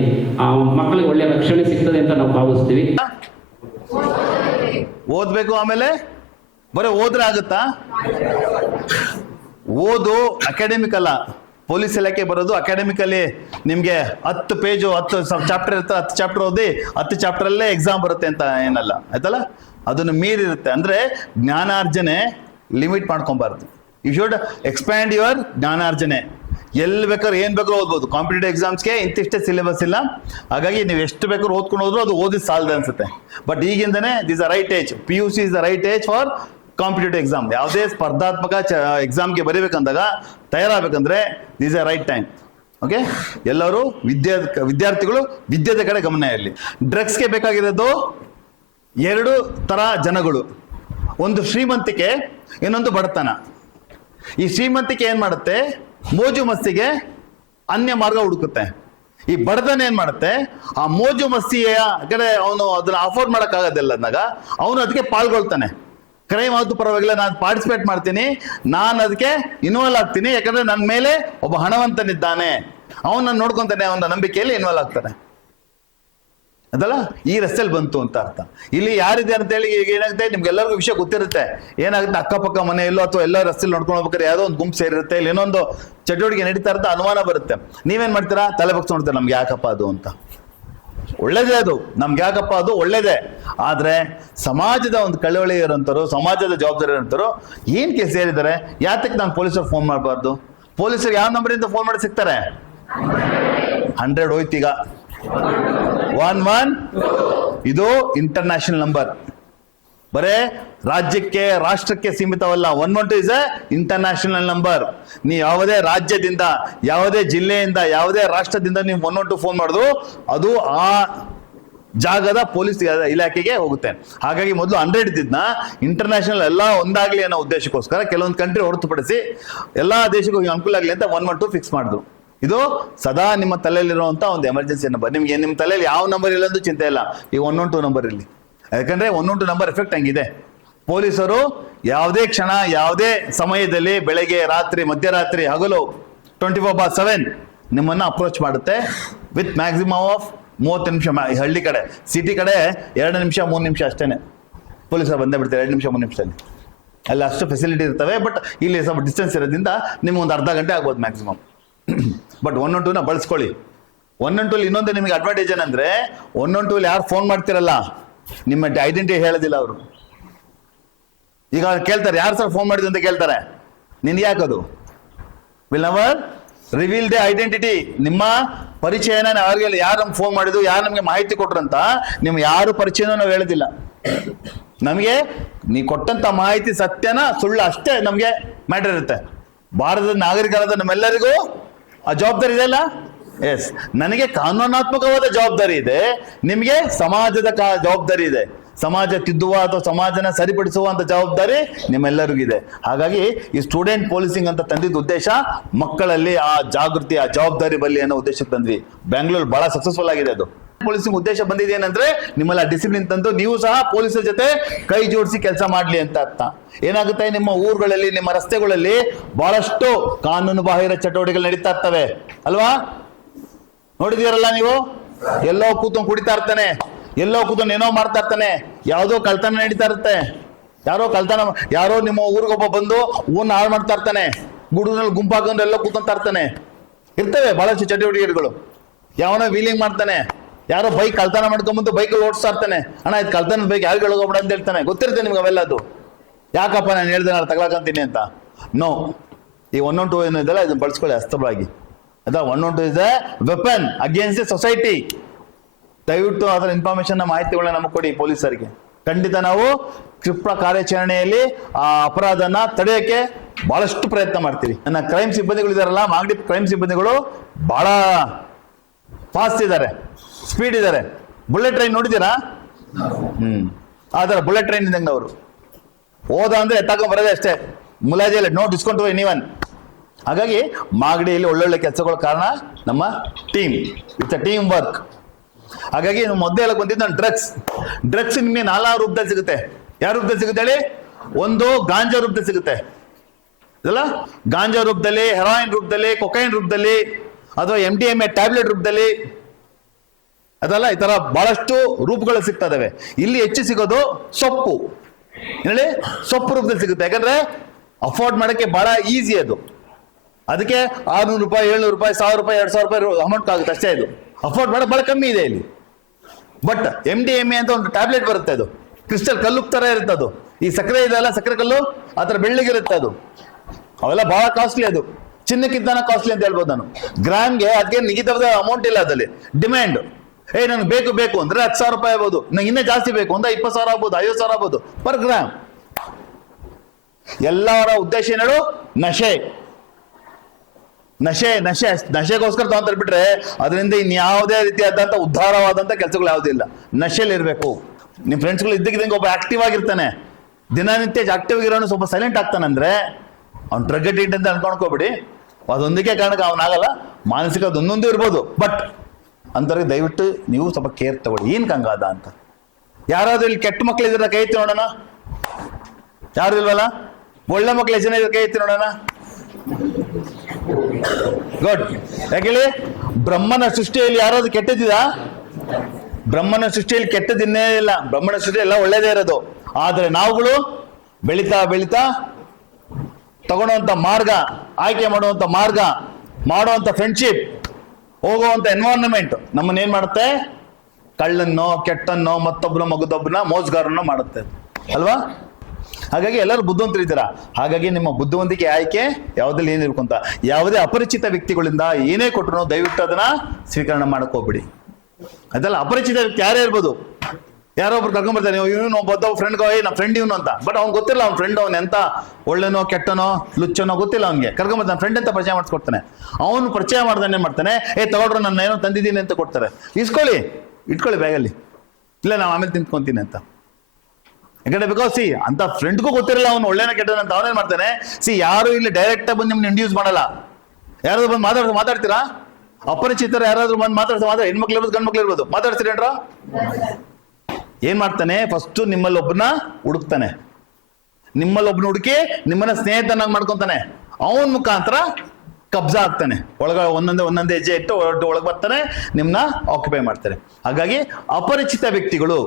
ಮಕ್ಕಳಿಗೆ ಒಳ್ಳೆ ರಕ್ಷಣೆ ಸಿಗ್ತದೆ ಅಂತ ನಾವು ಭಾವಿಸ್ತೀವಿ. ಓದ್ಬೇಕು, ಆಮೇಲೆ ಬರೀ ಓದ್ರೆ ಆಗುತ್ತಾ? ಓದು ಅಕಾಡೆಮಿಕ್ ಅಲ್ಲ. ಪೊಲೀಸ್ ಇಲಾಖೆ ಬರೋದು ಅಕಾಡೆಮಿಕಲ್ಲಿ ನಿಮಗೆ 10 ಪೇಜು 10 ಚಾಪ್ಟರ್ ಇರುತ್ತೆ, 10 ಚಾಪ್ಟರ್ ಓದಿ 10 ಚಾಪ್ಟರಲ್ಲೇ ಎಕ್ಸಾಮ್ ಬರುತ್ತೆ ಅಂತ ಏನಲ್ಲ, ಆಯ್ತಲ್ಲ? ಅದನ್ನು ಮೀರಿರುತ್ತೆ. ಅಂದರೆ ಜ್ಞಾನಾರ್ಜನೆ ಲಿಮಿಟ್ ಮಾಡ್ಕೊಬಾರ್ದು. ಯು ಶುಡ್ ಎಕ್ಸ್ಪ್ಯಾಂಡ್ ಯುವರ್ ಜ್ಞಾನಾರ್ಜನೆ. ಎಲ್ಲಿ ಬೇಕಾದ್ರೆ ಏನು ಬೇಕಾದ್ರೂ ಓದ್ಬೋದು. ಕಾಂಪಿಟೇಟಿವ್ ಎಕ್ಸಾಮ್ಸ್ಗೆ ಇಂತಿಷ್ಟೇ ಸಿಲೆಬಸ್ ಇಲ್ಲ, ಹಾಗಾಗಿ ನೀವು ಎಷ್ಟು ಬೇಕಾದ್ರೂ ಓದ್ಕೊಂಡು ಹೋದ್ರು ಅದು ಓದಿ ಸಾಲದೆ ಅನ್ಸುತ್ತೆ. ಬಟ್ ಈಗಿಂದನೇ this a right age. PUC is the right age for competitive exam. ಯಾವುದೇ ಸ್ಪರ್ಧಾತ್ಮಕ ಎಕ್ಸಾಮ್ಗೆ ಬರೀಬೇಕಂದಾಗ, ತಯಾರಾಗಬೇಕಂದ್ರೆ this a right time. Okay, ಎಲ್ಲರೂ ವಿದ್ಯಾರ್ಥಿಗಳು ವಿದ್ಯೆದ ಕಡೆ ಗಮನ ಇರಲಿ. ಡ್ರಗ್ಸ್ಗೆ ಬೇಕಾಗಿರೋದು 2 ಥರ ಜನಗಳು, ಒಂದು ಶ್ರೀಮಂತಿಕೆ, ಇನ್ನೊಂದು ಬಡತನ. ಈ ಶ್ರೀಮಂತಿಕೆ ಏನು ಮಾಡುತ್ತೆ? ಮೋಜು ಮಸ್ತಿಗೆ ಅನ್ಯ ಮಾರ್ಗ ಹುಡುಕುತ್ತೆ. ಈ ಬಡತನ ಏನು ಮಾಡುತ್ತೆ? ಆ ಮೋಜು ಮಸ್ತಿಯ ಕಡೆ ಅವನು ಅದನ್ನ ಅಫೋರ್ಡ್ ಮಾಡೋಕ್ಕಾಗೋದಿಲ್ಲ ಅಂದಾಗ ಅವನು ಅದಕ್ಕೆ ಪಾಲ್ಗೊಳ್ತಾನೆ. ಕ್ರೈಮ್ ಆಯ್ತು ಪರವಾಗಿಲ್ಲ, ನಾನು ಪಾರ್ಟಿಸಿಪೇಟ್ ಮಾಡ್ತೀನಿ, ನಾನು ಅದಕ್ಕೆ ಇನ್ವಾಲ್ವ್ ಆಗ್ತೀನಿ, ಯಾಕಂದ್ರೆ ನನ್ನ ಮೇಲೆ ಒಬ್ಬ ಹಣವಂತನಿದ್ದಾನೆ, ಅವನ್ನ ನೋಡ್ಕೊಂತಾನೆ, ಅವನ ನಂಬಿಕೆಯಲ್ಲಿ ಇನ್ವಾಲ್ವ್ ಆಗ್ತಾನೆ. ಅದಲ್ಲ ಈ ರಸ್ತೆಯಲ್ಲಿ ಬಂತು ಅಂತ ಅರ್ಥ. ಇಲ್ಲಿ ಯಾರಿದೆ ಅಂತೇಳಿ ಈಗ ಏನಾಗುತ್ತೆ, ನಿಮ್ಗೆಲ್ಲರಿಗೂ ವಿಷಯ ಗೊತ್ತಿರುತ್ತೆ. ಏನಾಗುತ್ತೆ, ಅಕ್ಕಪಕ್ಕ ಮನೆಯಲ್ಲೋ ಅಥವಾ ಎಲ್ಲ ರಸ್ತೆಯಲ್ಲಿ ನೋಡ್ಕೊಂಡು ಹೋಗ್ಬೇಕಾದ್ರೆ ಯಾವುದೋ ಒಂದು ಗುಂಪು ಸೇರಿರುತ್ತೆ, ಇಲ್ಲಿ ಇನ್ನೊಂದು ಚಟುವಟಿಕೆ ನಡೀತಾ ಇರುತ್ತೆ, ಅನುಮಾನ ಬರುತ್ತೆ. ನೀವೇನ್ ಮಾಡ್ತೀರಾ? ತಲೆ ಬಗ್ಸ್ ನೋಡ್ತೀರಾ, ನಮ್ಗೆ ಯಾಕಪ್ಪ ಅದು ಅಂತ. ಒಳ್ಳೇದೇ ಅದು, ನಮ್ಗೆ ಯಾಕಪ್ಪ ಅದು ಒಳ್ಳೇದೇ. ಆದ್ರೆ ಸಮಾಜದ ಒಂದು ಕಳವಳಿ ಇರೋಂಥವ್ರು, ಸಮಾಜದ ಜವಾಬ್ದಾರಿ ಇರೋಂಥವ್ರು ಏನ್ ಕೇಸ್ ಸೇರಿದ್ದಾರೆ, ಯಾತಕ್ಕೆ ನಾನು ಪೊಲೀಸರು ಫೋನ್ ಮಾಡಬಾರ್ದು? ಪೊಲೀಸರಿಗೆ ಯಾವ ನಂಬರಿಂದ ಫೋನ್ ಮಾಡಿ ಸಿಗ್ತಾರೆ? 100 ಹೋಯ್ತೀಗ. 11 ಇದು ಇಂಟರ್ನ್ಯಾಷನಲ್ ನಂಬರ್. ಬರೇ ರಾಜ್ಯಕ್ಕೆ ರಾಷ್ಟ್ರಕ್ಕೆ ಸೀಮಿತವಲ್ಲ. 112 ಇಸ್ ಎ ಇಂಟರ್ನ್ಯಾಷನಲ್ ನಂಬರ್. ನೀವು ಯಾವುದೇ ರಾಜ್ಯದಿಂದ, ಯಾವುದೇ ಜಿಲ್ಲೆಯಿಂದ, ಯಾವುದೇ ರಾಷ್ಟ್ರದಿಂದ ನೀವು 112 ಫೋನ್ ಮಾಡಿದ್ರು ಅದು ಆ ಜಾಗದ ಪೊಲೀಸ್ ಇಲಾಖೆಗೆ ಹೋಗುತ್ತೆ. ಹಾಗಾಗಿ ಮೊದಲು 100 ಇದ್ದಿದ್ನ ಇಂಟರ್ನ್ಯಾಷನಲ್ ಎಲ್ಲ ಒಂದಾಗ್ಲಿ ಅನ್ನೋ ಉದ್ದೇಶಕ್ಕೋಸ್ಕರ ಕೆಲವೊಂದು ಕಂಟ್ರಿ ಹೊರತುಪಡಿಸಿ ಎಲ್ಲಾ ದೇಶಕ್ಕೂ ಅನುಕೂಲ ಆಗಲಿ ಅಂತ 112 ಫಿಕ್ಸ್ ಮಾಡಿದ್ರು. ಇದು ಸದಾ ನಿಮ್ಮ ತಲೆಯಲ್ಲಿರುವಂತ ಒಂದು ಎಮರ್ಜೆನ್ಸಿ ನಂಬರ್. ನಿಮ್ಗೆ ನಿಮ್ಮ ತಲೆಯಲ್ಲಿ ಯಾವ ನಂಬರ್ ಇಲ್ಲ ಅಂತ ಚಿಂತೆ ಇಲ್ಲ, ಈ 112 ನಂಬರ್ ಇಲ್ಲಿ. ಯಾಕಂದ್ರೆ 112 ನಂಬರ್ ಎಫೆಕ್ಟ್ ಹಂಗಿದೆ. ಪೊಲೀಸರು ಯಾವುದೇ ಕ್ಷಣ, ಯಾವುದೇ ಸಮಯದಲ್ಲಿ, ಬೆಳಗ್ಗೆ, ರಾತ್ರಿ, ಮಧ್ಯರಾತ್ರಿ, ಹಗಲು 24/7 ನಿಮ್ಮನ್ನ ಅಪ್ರೋಚ್ ಮಾಡುತ್ತೆ ವಿತ್ ಮ್ಯಾಕ್ಸಿಮಮ್ ಆಫ್ 30 ನಿಮಿಷ. ಹಳ್ಳಿ ಕಡೆ, ಸಿಟಿ ಕಡೆ 2 ನಿಮಿಷ 3 ನಿಮಿಷ ಅಷ್ಟೇನೆ ಪೊಲೀಸರು ಬಂದೇ ಬಿಡ್ತಾರೆ. 2 ನಿಮಿಷ 3 ನಿಮಿಷದಲ್ಲಿ ಅಲ್ಲಿ ಅಷ್ಟು ಫೆಸಿಲಿಟಿ ಇರ್ತವೆ. ಬಟ್ ಇಲ್ಲಿ ಸ್ವಲ್ಪ ಡಿಸ್ಟೆನ್ಸ್ ಇರೋದ್ರಿಂದ ನಿಮ್ಗೆ ಒಂದು ಅರ್ಧ ಗಂಟೆ ಆಗ್ಬೋದು ಮ್ಯಾಕ್ಸಿಮಮ್. ಬಟ್ 112ನ ಬಳಸ್ಕೊಳ್ಳಿ. 112 ಇನ್ನೊಂದು ನಿಮಗೆ ಅಡ್ವಾಂಟೇಜ್ ಏನಂದ್ರೆ, 112 ಯಾರು ಫೋನ್ ಮಾಡ್ತಿರಲ್ಲ ನಿಮ್ಮ ಐಡೆಂಟಿಟಿ ಹೇಳೋದಿಲ್ಲ ಅವರು. ಈಗ ಕೇಳ್ತಾರೆ, ಯಾರು ಸರ್ ಫೋನ್ ಮಾಡಿದ್ರು ಅಂತ ಕೇಳ್ತಾರೆ, ನಿನ್ಗೆ ಯಾಕದು? Will never reveal the identity. ನಿಮ್ಮ ಪರಿಚಯನ ಅವ್ರಿಗೆ ಯಾರು ನಮ್ಗೆ ಫೋನ್ ಮಾಡಿದ್ರು, ಯಾರು ನಮಗೆ ಮಾಹಿತಿ ಕೊಟ್ರು ಅಂತ ನಿಮ್ಗೆ ಯಾರು ಪರಿಚಯನೂ ನಾವು ಹೇಳೋದಿಲ್ಲ. ನಮಗೆ ನೀ ಕೊಟ್ಟಂತ ಮಾಹಿತಿ ಸತ್ಯನ ಸುಳ್ಳು ಅಷ್ಟೇ ನಮಗೆ ಮ್ಯಾಟರ್ ಇರುತ್ತೆ. ಭಾರತದ ನಾಗರಿಕರಾದ ನಮ್ಮೆಲ್ಲರಿಗೂ ಆ ಜವಾಬ್ದಾರಿ ಇದೆ ಅಲ್ಲ? ಎಸ್, ನನಗೆ ಕಾನೂನಾತ್ಮಕವಾದ ಜವಾಬ್ದಾರಿ ಇದೆ, ನಿಮಗೆ ಸಮಾಜದ ಜವಾಬ್ದಾರಿ ಇದೆ. ಸಮಾಜ ತಿದ್ದುವ ಅಥವಾ ಸಮಾಜನ ಸರಿಪಡಿಸುವಂತ ಜವಾಬ್ದಾರಿ ನಿಮ್ಮೆಲ್ಲರಿಗೂ ಇದೆ. ಹಾಗಾಗಿ ಈ ಸ್ಟೂಡೆಂಟ್ ಪೊಲೀಸಿಂಗ್ ಅಂತ ತಂದಿದ್ದ ಉದ್ದೇಶ ಮಕ್ಕಳಲ್ಲಿ ಆ ಜಾಗೃತಿ, ಆ ಜವಾಬ್ದಾರಿ ಬರಲಿ ಅನ್ನೋ ಉದ್ದೇಶಕ್ಕೆ ತಂದ್ವಿ. ಬ್ಯಾಂಗ್ಳೂರ್ ಬಹಳ ಸಕ್ಸಸ್ಫುಲ್ ಆಗಿದೆ ಅದು. ಪೊಲೀಸಿಂಗ್ ಉದ್ದೇಶ ಬಂದಿದೆ ಏನಂದ್ರೆ, ನಿಮ್ಮಲ್ಲ ಡಿಸಿಪ್ಲಿನ್ ತಂದು ನೀವು ಸಹ ಪೊಲೀಸರ ಜೊತೆ ಕೈ ಜೋಡಿಸಿ ಕೆಲಸ ಮಾಡ್ಲಿ ಅಂತ ಅರ್ಥ. ಏನಾಗುತ್ತೆ, ನಿಮ್ಮ ಊರುಗಳಲ್ಲಿ, ನಿಮ್ಮ ರಸ್ತೆಗಳಲ್ಲಿ ಬಹಳಷ್ಟು ಕಾನೂನು ಬಾಹಿರ ಚಟುವಟಿಕೆಗಳು ನಡೀತಾ ಇರ್ತವೆ ಅಲ್ವಾ? ನೋಡಿದೀರಲ್ಲ ನೀವು? ಎಲ್ಲೋ ಕೂತ್ಕೊಂಡು ಕುಡಿತಾ ಇರ್ತಾನೆ, ಎಲ್ಲೋ ಕೂತ್ಕೊಂಡು ಏನೋ ಮಾಡ್ತಾ ಇರ್ತಾನೆ, ಯಾವುದೋ ಕಳ್ತನ ನಡೀತಾ ಇರುತ್ತೆ. ಯಾರೋ ನಿಮ್ಮ ಊರಿಗೊಬ್ಬ ಬಂದು ಊರನ್ನ ಹಾಳು ಮಾಡ್ತಾ ಇರ್ತಾನೆ, ಗುಡುನಲ್ಲಿ ಗುಂಪಾಕೊಂಡು ಎಲ್ಲೋ ಕೂತ್ಕೊಂತ ಇರ್ತಾನೆ. ಇರ್ತವೆ ಬಹಳಷ್ಟು ಚಟುವಟಿಕೆಗಳು. ಯಾವನೋ ವೀಲಿಂಗ್ ಮಾಡ್ತಾನೆ, ಯಾರೋ ಬೈಕ್ ಕಳ್ತನ ಮಾಡ್ಕೊಂಡ್ಬಂದು ಬೈಕಲ್ಲಿ ಓಡಿಸ್ತಾ ಇರ್ತಾನೆ. ಅಣ್ಣ ಇದು ಕಳ್ತನ ಬೈಕ್ ಯಾರು ಹೋಗ್ಬೇಡ ಅಂತ ಹೇಳ್ತಾನೆ. ಗೊತ್ತಿರುತ್ತೆ ನಿಮ್ಗೆ ಅವೆಲ್ಲ. ಅದು ಯಾಕಪ್ಪ ನಾನು ಹೇಳ್ದೆ ನಾನು ತಗೊಳಕಂತೀನಿ ಅಂತ. ನೋ, ಈ 112 ಏನಿದೆಲ್ಲ ಇದನ್ನ ಬಳಸ್ಕೊಳ್ಳಿ ಅಸ್ತಬಳಾಗಿ. ಅದ 112 is A weapon against the society. ದಯವಿಟ್ಟು ಅದರ ಇನ್ಫಾರ್ಮೇಶನ್ ಮಾಹಿತಿಗಳನ್ನ ನಮಗೆ ಕೊಡಿ ಪೊಲೀಸರಿಗೆ. ಖಂಡಿತ ನಾವು ಕ್ಷಿಪ್ರ ಕಾರ್ಯಾಚರಣೆಯಲ್ಲಿ ಆ ಅಪರಾಧನ ತಡೆಯೋಕ್ಕೆ ಬಹಳಷ್ಟು ಪ್ರಯತ್ನ ಮಾಡ್ತೀವಿ. ನನ್ನ ಕ್ರೈಮ್ ಸಿಬ್ಬಂದಿಗಳು ಇದಾರಲ್ಲ, ಮಾಗಡಿ ಕ್ರೈಮ್ ಸಿಬ್ಬಂದಿಗಳು ಬಹಳ ಫಾಸ್ಟ್ ಇದ್ದಾರೆ, ಸ್ಪೀಡ್ ಇದ್ದಾರೆ. ಬುಲೆಟ್ ಟ್ರೈನ್ ನೋಡಿದ್ದೀರಾ? ಆದ್ರೆ ಬುಲೆಟ್ ಟ್ರೈನ್ ಇದ್ದಂಗೆ ಅವರು ಹೋದ ಅಂದ್ರೆ ಎತ್ತಾಕೊಂಡ್ ಬರೋದೇ ಅಷ್ಟೇ, ಮುಲಾಜಿಲ್ಲ, ನೋ ಡಿಸ್ಕೌಂಟ್ ಎನಿವನ್. ಹಾಗಾಗಿ ಮಾಗಡಿಯಲ್ಲಿ ಒಳ್ಳೊಳ್ಳೆ ಕೆಲಸಗಳ ಕಾರಣ ನಮ್ಮ team, it's a team work. ಹಾಗಾಗಿ ಮೊದಲೇ ಹೇಳಕ್ ಬಂದಿದ್ದು ನಾನು ಡ್ರಗ್ಸ್ ನಿಮಗೆ 4 ರೂಪದಲ್ಲಿ ಸಿಗುತ್ತೆ. ಯಾವ ರೂಪದಲ್ಲಿ ಸಿಗುತ್ತೆ ಹೇಳಿ? ಒಂದು ಗಾಂಜಾ ರೂಪದಲ್ಲಿ ಸಿಗುತ್ತೆ, ಇದಲ್ಲ, ಗಾಂಜಾ ರೂಪದಲ್ಲಿ, ಹೆರಾಯಿನ್ ರೂಪದಲ್ಲಿ, ಕೊಕೈನ್ ರೂಪದಲ್ಲಿ, ಅಥವಾ MDMA ಟ್ಯಾಬ್ಲೆಟ್ ರೂಪದಲ್ಲಿ, ಅದಲ್ಲ, ಈ ತರ ಬಹಳಷ್ಟು ರೂಪಗಳು ಸಿಗ್ತಾ ಇದಾವೆ. ಇಲ್ಲಿ ಹೆಚ್ಚು ಸಿಗೋದು ಸೊಪ್ಪು, ಹೇಳಿ, ಸೊಪ್ಪು ರೂಪದಲ್ಲಿ ಸಿಗುತ್ತೆ. ಯಾಕಂದ್ರೆ ಅಫೋರ್ಡ್ ಮಾಡಕ್ಕೆ ಬಹಳ ಈಸಿ ಅದು. ಅದಕ್ಕೆ 600 ರೂಪಾಯಿ, 700 ರೂಪಾಯಿ, 1000 ರೂಪಾಯಿ, 2000 ರೂಪಾಯಿ ಅಮೌಂಟ್ ಆಗುತ್ತೆ ಅಷ್ಟೇ. ಇದು ಅಫೋರ್ಡ್ ಮಾಡಕ್ಕೆ ಬಹಳ ಕಮ್ಮಿ ಇದೆ ಇಲ್ಲಿ. ಬಟ್ MDMA ಅಂತ ಒಂದು ಟ್ಯಾಬ್ಲೆಟ್ ಬರುತ್ತೆ, ಅದು ಕ್ರಿಸ್ಟಲ್ ಕಲ್ಲು ತರ ಇರುತ್ತೆ. ಅದು ಈ ಸಕ್ಕರೆ ಇದೆಲ್ಲ, ಸಕ್ಕರೆ ಕಲ್ಲು ಆ ಥರ ಬೆಳ್ಳಗಿರುತ್ತೆ ಅದು. ಅವೆಲ್ಲ ಬಹಳ ಕಾಸ್ಟ್ಲಿ, ಅದು ಚಿನ್ನಕ್ಕಿಂತ ಕಾಸ್ಟ್ಲಿ ಅಂತ ಹೇಳ್ಬೋದು ನಾನು. ಗ್ರಾಮ್ಗೆ ಅದಕ್ಕೆ ನಿಗದಿತ ಅಮೌಂಟ್ ಇಲ್ಲ, ಅದಲ್ಲಿ ಡಿಮ್ಯಾಂಡ್. ನನಗೆ ಬೇಕು ಅಂದ್ರೆ 10,000 ರೂಪಾಯಿ ಆಗ್ಬೋದು, ನಂಗೆ ಇನ್ನೂ ಜಾಸ್ತಿ ಬೇಕು ಅಂದ್ರೆ 20,000 ಆಗ್ಬೋದು, 50,000 ಆಗ್ಬೋದು ಪರ್ ಗ್ರಾಮ್. ಎಲ್ಲರ ಉದ್ದೇಶ ಏನೇಳು? ನಶೆಗೋಸ್ಕರ ತಗೊಂತಾರೆ ಬಿಟ್ರೆ ಅದರಿಂದ ಇನ್ಯಾವುದೇ ರೀತಿಯಾದಂತ ಉದ್ಧಾರವಾದಂತ ಕೆಲಸಗಳು ಯಾವುದೂ ಇಲ್ಲ. ನಶೆಯಲ್ಲಿ ಇರಬೇಕು. ನಿಮ್ ಫ್ರೆಂಡ್ಸ್ಗಳು ಇದ್ದಕ್ಕಿದ್ದಂಗೆ ಒಬ್ಬ ಆಕ್ಟಿವ್ ಆಗಿರ್ತಾನೆ, ದಿನನಿತ್ಯ ಆಕ್ಟಿವ್ ಆಗಿರೋನು ಸ್ವಲ್ಪ ಸೈಲೆಂಟ್ ಆಗ್ತಾನಂದ್ರೆ ಅವ್ನು ಡ್ರಗ್ ಅಡಿಕ್ಟ್ ಅಂತ ಅನ್ಕೊಂಡ್ಕೋಬಿಡಿ. ಅದೊಂದಕ್ಕೆ ಕಾರಣಕ್ಕೆ ಅವನಾಗಲ್ಲ, ಮಾನಸಿಕ ಅದೊಂದೊಂದು ಇರ್ಬೋದು. ಬಟ್ ಅಂತವ್ರಿಗೆ ದಯವಿಟ್ಟು ನೀವು ಸ್ವಲ್ಪ ಕೇರ್ ತಗೊಳ್ಳಿ, ಏನ್ ಕಂಗಾದ ಅಂತ. ಯಾರಾದ್ರೂ ಇಲ್ಲಿ ಕೆಟ್ಟ ಮಕ್ಳು ಇದ್ರೆ ಕೈ ಎತ್ತಿ ನೋಡೋಣ. ಯಾರು ಇಲ್ವಲ್ಲ? ಒಳ್ಳೆ ಮಕ್ಳು ಎಷ್ಟು ಜನ ಇದ್ರೆ ಕೈ ಎತ್ತಿ ನೋಡೋಣ. ಗುಡ್. ಯಾಕೇಳಿ? ಬ್ರಹ್ಮನ ಸೃಷ್ಟಿಯಲ್ಲಿ ಯಾರಾದ್ರೂ ಕೆಟ್ಟದಿದ? ಬ್ರಹ್ಮನ ಸೃಷ್ಟಿಯಲ್ಲಿ ಕೆಟ್ಟದಿನ್ನೇ ಇಲ್ಲ. ಬ್ರಹ್ಮನ ಸೃಷ್ಟಿ ಎಲ್ಲ ಒಳ್ಳೇದೇ ಇರೋದು. ಆದ್ರೆ ನಾವುಗಳು ಬೆಳೀತಾ ತಗೊಳ್ಳುವಂತ ಮಾರ್ಗ, ಆಯ್ಕೆ ಮಾಡುವಂತ ಮಾರ್ಗ, ಮಾಡುವಂತ ಫ್ರೆಂಡ್ಶಿಪ್, ಹೋಗುವಂತ ಎನ್ವೈರನ್ಮೆಂಟ್ ನಮ್ಮನ್ನ ಏನ್ ಮಾಡುತ್ತೆ? ಕಳ್ಳನ್ನೋ, ಕೆಟ್ಟನ್ನೋ, ಮತ್ತೊಬ್ಬನ ಮೋಸಗಾರನೋ ಮಾಡುತ್ತೆ ಅಲ್ವಾ? ಹಾಗಾಗಿ ಎಲ್ಲರೂ ಬುದ್ಧಿವಂತರಿದ್ದೀರಾ. ಹಾಗಾಗಿ ನಿಮ್ಮ ಬುದ್ಧಿವಂತಿಕೆ ಆಯ್ಕೆ ಯಾವ್ದ್ರಲ್ಲಿ ಏನಿರ್ಬೇಕು ಅಂತ. ಯಾವುದೇ ಅಪರಿಚಿತ ವ್ಯಕ್ತಿಗಳಿಂದ ಏನೇ ಕೊಟ್ಟರು ದಯವಿಟ್ಟು ಅದನ್ನ ಸ್ವೀಕರಣೆ ಮಾಡಕ್ ಹೋಗ್ಬಿಡಿ. ಅದಲ್ಲ, ಅಪರಿಚಿತ ವ್ಯಕ್ತಿ ಯಾರೇ ಇರ್ಬೋದು. ಯಾರೋ ಒಬ್ರು ಕರ್ಕೊಂಡ್ಬರ್ತಾನೆ, ಇವನು ಒಬ್ಬ ಫ್ರೆಂಡ್, ನಮ್ಮ ಫ್ರೆಂಡ್ ಇವನು ಅಂತ. ಬಟ್ ಅವ್ನು ಗೊತ್ತಿಲ್ಲ ಅವ್ನ ಫ್ರೆಂಡ್ ಅವನು ಎಂತ ಒಳ್ಳೆನೋ ಕೆಟ್ಟನೋ ಲುಚ್ಚನೋ ಗೊತ್ತಿಲ್ಲ ಅವ್ನಿಗೆ. ಕರ್ಕೊಂಡ್ಬರ್ತಾನೆ, ಫ್ರೆಂಡ್ ಅಂತ ಪರಿಚಯ ಮಾಡಿಸ್ಕೊಡ್ತಾನೆ. ಅವನು ಪರಿಚಯ ಮಾಡ್ದಾನೆ ಮಾಡ್ತಾನೆ, ತಗೊಳ್ರು ನನ್ನ ಏನೋ ತಂದಿದ್ದೀನಿ ಅಂತ ಕೊಡ್ತಾರೆ. ಇಟ್ಕೊಳ್ಳಿ ಬ್ಯಾಗಲ್ಲಿ, ಇಲ್ಲ ನಾವು ಆಮೇಲೆ ತಿಂತ್ಕೊಂತೀನಿ ಅಂತ. ಯಾಕಂದ್ರೆ ಬಿಕಾಸ್ ಅಂತ ಫ್ರೆಂಡ್ಗೂ ಗೊತ್ತಿರಲ್ಲ ಅವನು ಒಳ್ಳೆನ ಕೆಟ್ಟನ ಅಂತ. ಅವನೇನ್ ಮಾಡ್ತಾನೆ, ಯಾರು ಇಲ್ಲಿ ಡೈರೆಕ್ಟ್ ಬಂದು ನಿಮ್ನ ಇಂಡ್ಯೂಸ್ ಮಾಡಲ್ಲ. ಯಾರಾದ್ರೂ ಬಂದು ಮಾತಾಡ್ತೀರಾ? ಅಪರಿಚಿತರು ಯಾರಾದ್ರೂ ಬಂದು ಮಾತಾಡ್ತಾರೆ, ಹೆಣ್ಮಕ್ಳು ಇರ್ಬೋದು, ಗಂಡ್ಮಕ್ಳು ಇರ್ಬೋದು, ಮಾತಾಡ್ತೀರೇನ್ರ? ಏನ್ ಮಾಡ್ತಾನೆ? ಫಸ್ಟ್ ನಿಮ್ಮಲ್ಲಿ ಒಬ್ಬನ ಹುಡುಕ್ತಾನೆ, ಹುಡುಕಿ ನಿಮ್ಮನ್ನ ಸ್ನೇಹಿತನಾಗಿ ಮಾಡ್ಕೊಂತಾನೆ. ಅವನ ಮುಖಾಂತರ ಕಬ್ಜಾ ಆಗ್ತಾನೆ, ಒಂದೊಂದೇ ಹೆಜ್ಜೆ ಇಟ್ಟು ಒಳಗೆ ಬರ್ತಾನೆ, ನಿಮ್ನ ಆಕ್ಯುಪೈ ಮಾಡ್ತಾರೆ. ಹಾಗಾಗಿ ಅಪರಿಚಿತ ವ್ಯಕ್ತಿಗಳು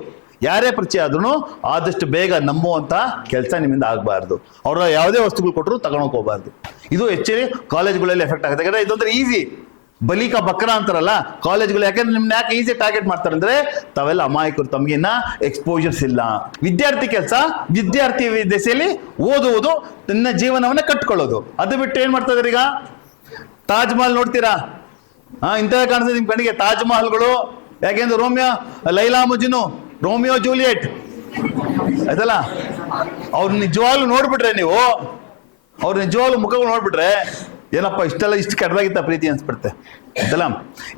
ಯಾರೇ ಪರಿಚಯ ಆದ್ರೂ ಆದಷ್ಟು ಬೇಗ ನಂಬುವಂತ ಕೆಲಸ ನಿಮ್ಮಿಂದ ಆಗಬಾರ್ದು. ಅವರ ಯಾವುದೇ ವಸ್ತುಗಳು ಕೊಟ್ಟರು ತಗೊಂಡೋಗಿ ಹೋಗ್ಬಾರ್ದು. ಇದು ಹೆಚ್ಚಾಗಿ ಕಾಲೇಜ್ಗಳಲ್ಲಿ ಎಫೆಕ್ಟ್ ಆಗುತ್ತೆ. ಯಾಕಂದ್ರೆ ಇದೊಂದ್ರೆ ಈಸಿ ಬಲಿಕ ಬಕ್ರ ಅಂತಾರಲ್ಲ ಕಾಲೇಜ್ಗಳು. ಯಾಕಂದ್ರೆ ನಿಮ್ನ ಯಾಕೆ ಈಸಿ ಟಾರ್ಗೆಟ್ ಮಾಡ್ತಾರೆ ಅಂದ್ರೆ ತಾವೆಲ್ಲ ಅಮಾಯಕರು, ತಮಗಿನ್ನ ಎಕ್ಸ್ಪೋಜರ್ಸ್ ಇಲ್ಲ. ವಿದ್ಯಾರ್ಥಿ ಕೆಲಸ, ವಿದ್ಯಾರ್ಥಿ ದೆಸೆಯಲ್ಲಿ ಓದುವುದು, ತನ್ನ ಜೀವನವನ್ನ ಕಟ್ಕೊಳ್ಳೋದು. ಅದು ಬಿಟ್ಟು ಏನ್ ಮಾಡ್ತಾ ಇದಾರೆ ಈಗ? ತಾಜ್ ಮಹಲ್ ನೋಡ್ತೀರಾ? ಇಂಥವೇ ಕಾಣಿಸ್ತದೆ ನಿಮ್ ಕಣ್ಣಿಗೆ ತಾಜ್ ಮಹಲ್ಗಳು. ಯಾಕೆಂದ್ರೆ ಲೈಲಾ ಮಜ್ನು, ರೋಮಿಯೋ ಜೂಲಿಯೆಟ್ ಆಯ್ತಲ್ಲ, ಅವ್ರು ನಿಜವಾಗ್ಲೂ ನೋಡ್ಬಿಟ್ರೆ ನೀವು, ಅವ್ರ ನಿಜವಾಗ್ಲೂ ಮುಖಗಳು ನೋಡ್ಬಿಟ್ರೆ ಏನಪ್ಪ ಇಷ್ಟು ಕೆಟ್ಟದಾಗಿತ್ತ ಪ್ರೀತಿ ಅನ್ಸ್ಬಿಡುತ್ತೆ ಆಯ್ತಲ್ಲ.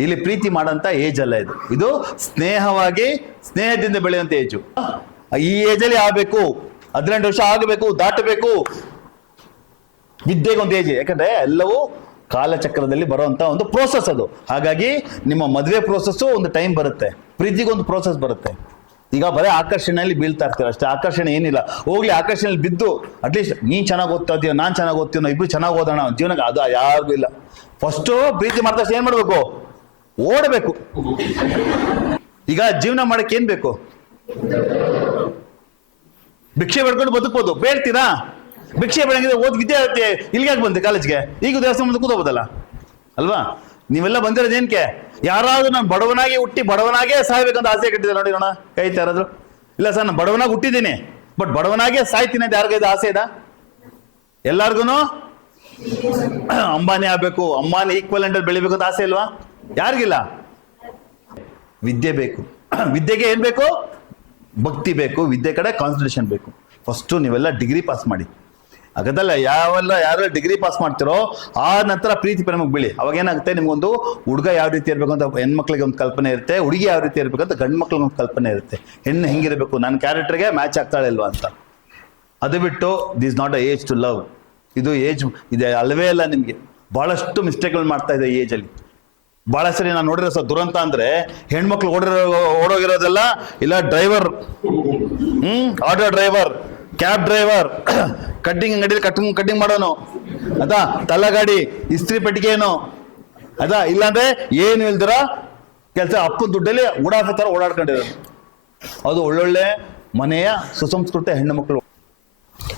ಇಲ್ಲಿ ಪ್ರೀತಿ ಮಾಡೋಂಥ ಏಜ್ ಅಲ್ಲ ಇದು. ಇದು ಸ್ನೇಹದಿಂದ ಬೆಳೆಯುವಂತ ಏಜು. ಈ ಏಜಲ್ಲಿ ಆಗಬೇಕು, 18 ವರ್ಷ ಆಗಬೇಕು, ದಾಟಬೇಕು. ವಿದ್ಯೆಗೊಂದು ಏಜ್, ಯಾಕಂದ್ರೆ ಎಲ್ಲವೂ ಕಾಲಚಕ್ರದಲ್ಲಿ ಬರುವಂತ ಒಂದು ಪ್ರೋಸೆಸ್ ಅದು. ಹಾಗಾಗಿ ನಿಮ್ಮ ಮದುವೆ ಪ್ರೋಸೆಸ್ ಒಂದು ಟೈಮ್ ಬರುತ್ತೆ, ಪ್ರೀತಿಗೊಂದು ಪ್ರೋಸೆಸ್ ಬರುತ್ತೆ. ಈಗ ಬರೀ ಆಕರ್ಷಣೆಯಲ್ಲಿ ಬೀಳ್ತಾ ಇರ್ತೀರ ಅಷ್ಟೇ. ಆಕರ್ಷಣೆ ಏನಿಲ್ಲ, ಹೋಗ್ಲಿ ಆಕರ್ಷಣೆಯಲ್ಲಿ ಬಿದ್ದು ಅಟ್ಲೀಸ್ಟ್ ನೀನ್ ಚೆನ್ನಾಗಿ ಓದ್ತಾ ಇದೀಯ, ನಾನ್ ಚೆನ್ನಾಗಿ ಓದ್ತೀವಿ, ನಾವು ಇಬ್ರು ಚೆನ್ನಾಗಿ ಓದೋಣ ಜೀವನಕ್ಕೆ, ಅದು ಯಾರಿಗೂ ಇಲ್ಲ. ಫಸ್ಟು ಪ್ರೀತಿ ಮಾಡ್ತಾ ಏನ್ ಮಾಡ್ಬೇಕು? ಓಡಬೇಕು. ಈಗ ಜೀವನ ಮಾಡಕ್ಕೆ ಏನ್ ಬೇಕು? ಭಿಕ್ಷೆ ಬೇಡ್ಕೊಂಡು ಬದುಕ್ಬೋದು. ಬೇಡ್ತೀರಾ? ಭಿಕ್ಷೆ ಬೇಡಂಗಿದ್ರೆ ವಿದ್ಯಾರ್ಥಿ ಇಲ್ಲಿಗೆ ಬಂದೆ ಕಾಲೇಜ್ಗೆ, ಈಗ ದೇವಸ್ಥಾನ ಮುಂದೆ ಕೂತ್ಕೋಬೋದಲ್ಲ ಅಲ್ವಾ? ನೀವೆಲ್ಲ ಬಂದಿರೋದು ಏನಕ್ಕೆ? ಯಾರಾದ್ರೂ ನಾನು ಬಡವನಾಗಿ ಹುಟ್ಟಿ ಬಡವನಾಗೇ ಸಾಯ್ಬೇಕಂತ ಆಸೆ ಕಟ್ಟಿದೆ ನೋಡಿ ನೋಣ, ಕೈ ಯಾರಾದ್ರು? ಇಲ್ಲ ಸರ್, ನಾನು ಬಡವನಾಗಿ ಹುಟ್ಟಿದ್ದೀನಿ, ಬಟ್ ಬಡವನಾಗೇ ಸಾಯ್ತೀನಿ ಅಂತ ಯಾರಿಗೂ ಆಸೆ ಇದೆ? ಎಲ್ಲಾರ್ಗು ಅಂಬಾನಿ ಆಗ್ಬೇಕು, ಅಂಬಾನಿ ಈಕ್ವಲೆಂಟ್ ಅಲ್ಲಿ ಬೆಳಿಬೇಕು ಅಂತ ಆಸೆ ಇಲ್ವಾ? ಯಾರಿಗಿಲ್ಲ? ವಿದ್ಯೆ ಬೇಕು. ವಿದ್ಯೆಗೆ ಏನ್ ಬೇಕು? ಭಕ್ತಿ ಬೇಕು. ವಿದ್ಯೆ ಕಡೆ ಕಾನ್ಸಂಟ್ರೇಷನ್ ಬೇಕು. ಫಸ್ಟು ನೀವೆಲ್ಲ ಡಿಗ್ರಿ ಪಾಸ್ ಮಾಡಿ. ಆಗದಲ್ಲ, ಯಾರು ಡಿಗ್ರಿ ಪಾಸ್ ಮಾಡ್ತಿರೋ ಆ ನಂತರ ಪ್ರೀತಿ ಪ್ರೇಮಕ್ಕೆ ಬೀಳಿ. ಅವಾಗ ಏನಾಗುತ್ತೆ, ನಿಮ್ಗೊಂದು ಹುಡುಗ ಯಾವ ರೀತಿ ಇರಬೇಕು ಅಂತ ಹೆಣ್ಮಕ್ಳಿಗೆ ಒಂದು ಕಲ್ಪನೆ ಇರುತ್ತೆ, ಹುಡುಗಿ ಯಾವ ರೀತಿ ಇರಬೇಕು ಅಂತ ಗಂಡು ಮಕ್ಳಿಗೆ ಒಂದು ಕಲ್ಪನೆ ಇರುತ್ತೆ. ಹೆಣ್ಣು ಹೆಂಗಿರಬೇಕು, ನನ್ನ ಕ್ಯಾರೆಕ್ಟರ್ಗೆ ಮ್ಯಾಚ್ ಆಗ್ತಾಳೆ ಇಲ್ವಾ ಅಂತ. ಅದು ಬಿಟ್ಟು this not a age to love. ಇದು ಏಜ್ ಇದೆ ಅಲ್ವೇ ಅಲ್ಲ. ನಿಮಗೆ ಬಹಳಷ್ಟು ಮಿಸ್ಟೇಕ್ಗಳು ಮಾಡ್ತಾ ಇದೆ ಏಜಲ್ಲಿ. ಬಹಳ ಸರಿ ನಾನು ನೋಡಿರೋ ಸರ್ ದುರಂತ ಅಂದ್ರೆ, ಹೆಣ್ಮಕ್ಳು ಓಡೋಗಿರೋದೆಲ್ಲ ಇಲ್ಲ driver, auto driver, cab driver, cutting ಅಂಗಡಿಯಲ್ಲಿ ಕಟ್ಟಿಂಗ್ ಮಾಡೋನು, ಅದಾ ತಳ್ಳಗಾಡಿ, ಇಸ್ತ್ರಿ ಪೆಟ್ಟಿಗೆನು, ಅದಾ ಇಲ್ಲಾಂದ್ರೆ ಏನು ಇಲ್ದಿರ ಕೆಲಸ ಅಪ್ಪನ ದುಡ್ಡಲ್ಲಿ ಓಡಾಡೋ ಥರ ಓಡಾಡ್ಕೊಂಡಿರೋದು. ಅದು ಒಳ್ಳೊಳ್ಳೆ ಮನೆಯ ಸುಸಂಸ್ಕೃತ ಹೆಣ್ಣು ಮಕ್ಕಳು.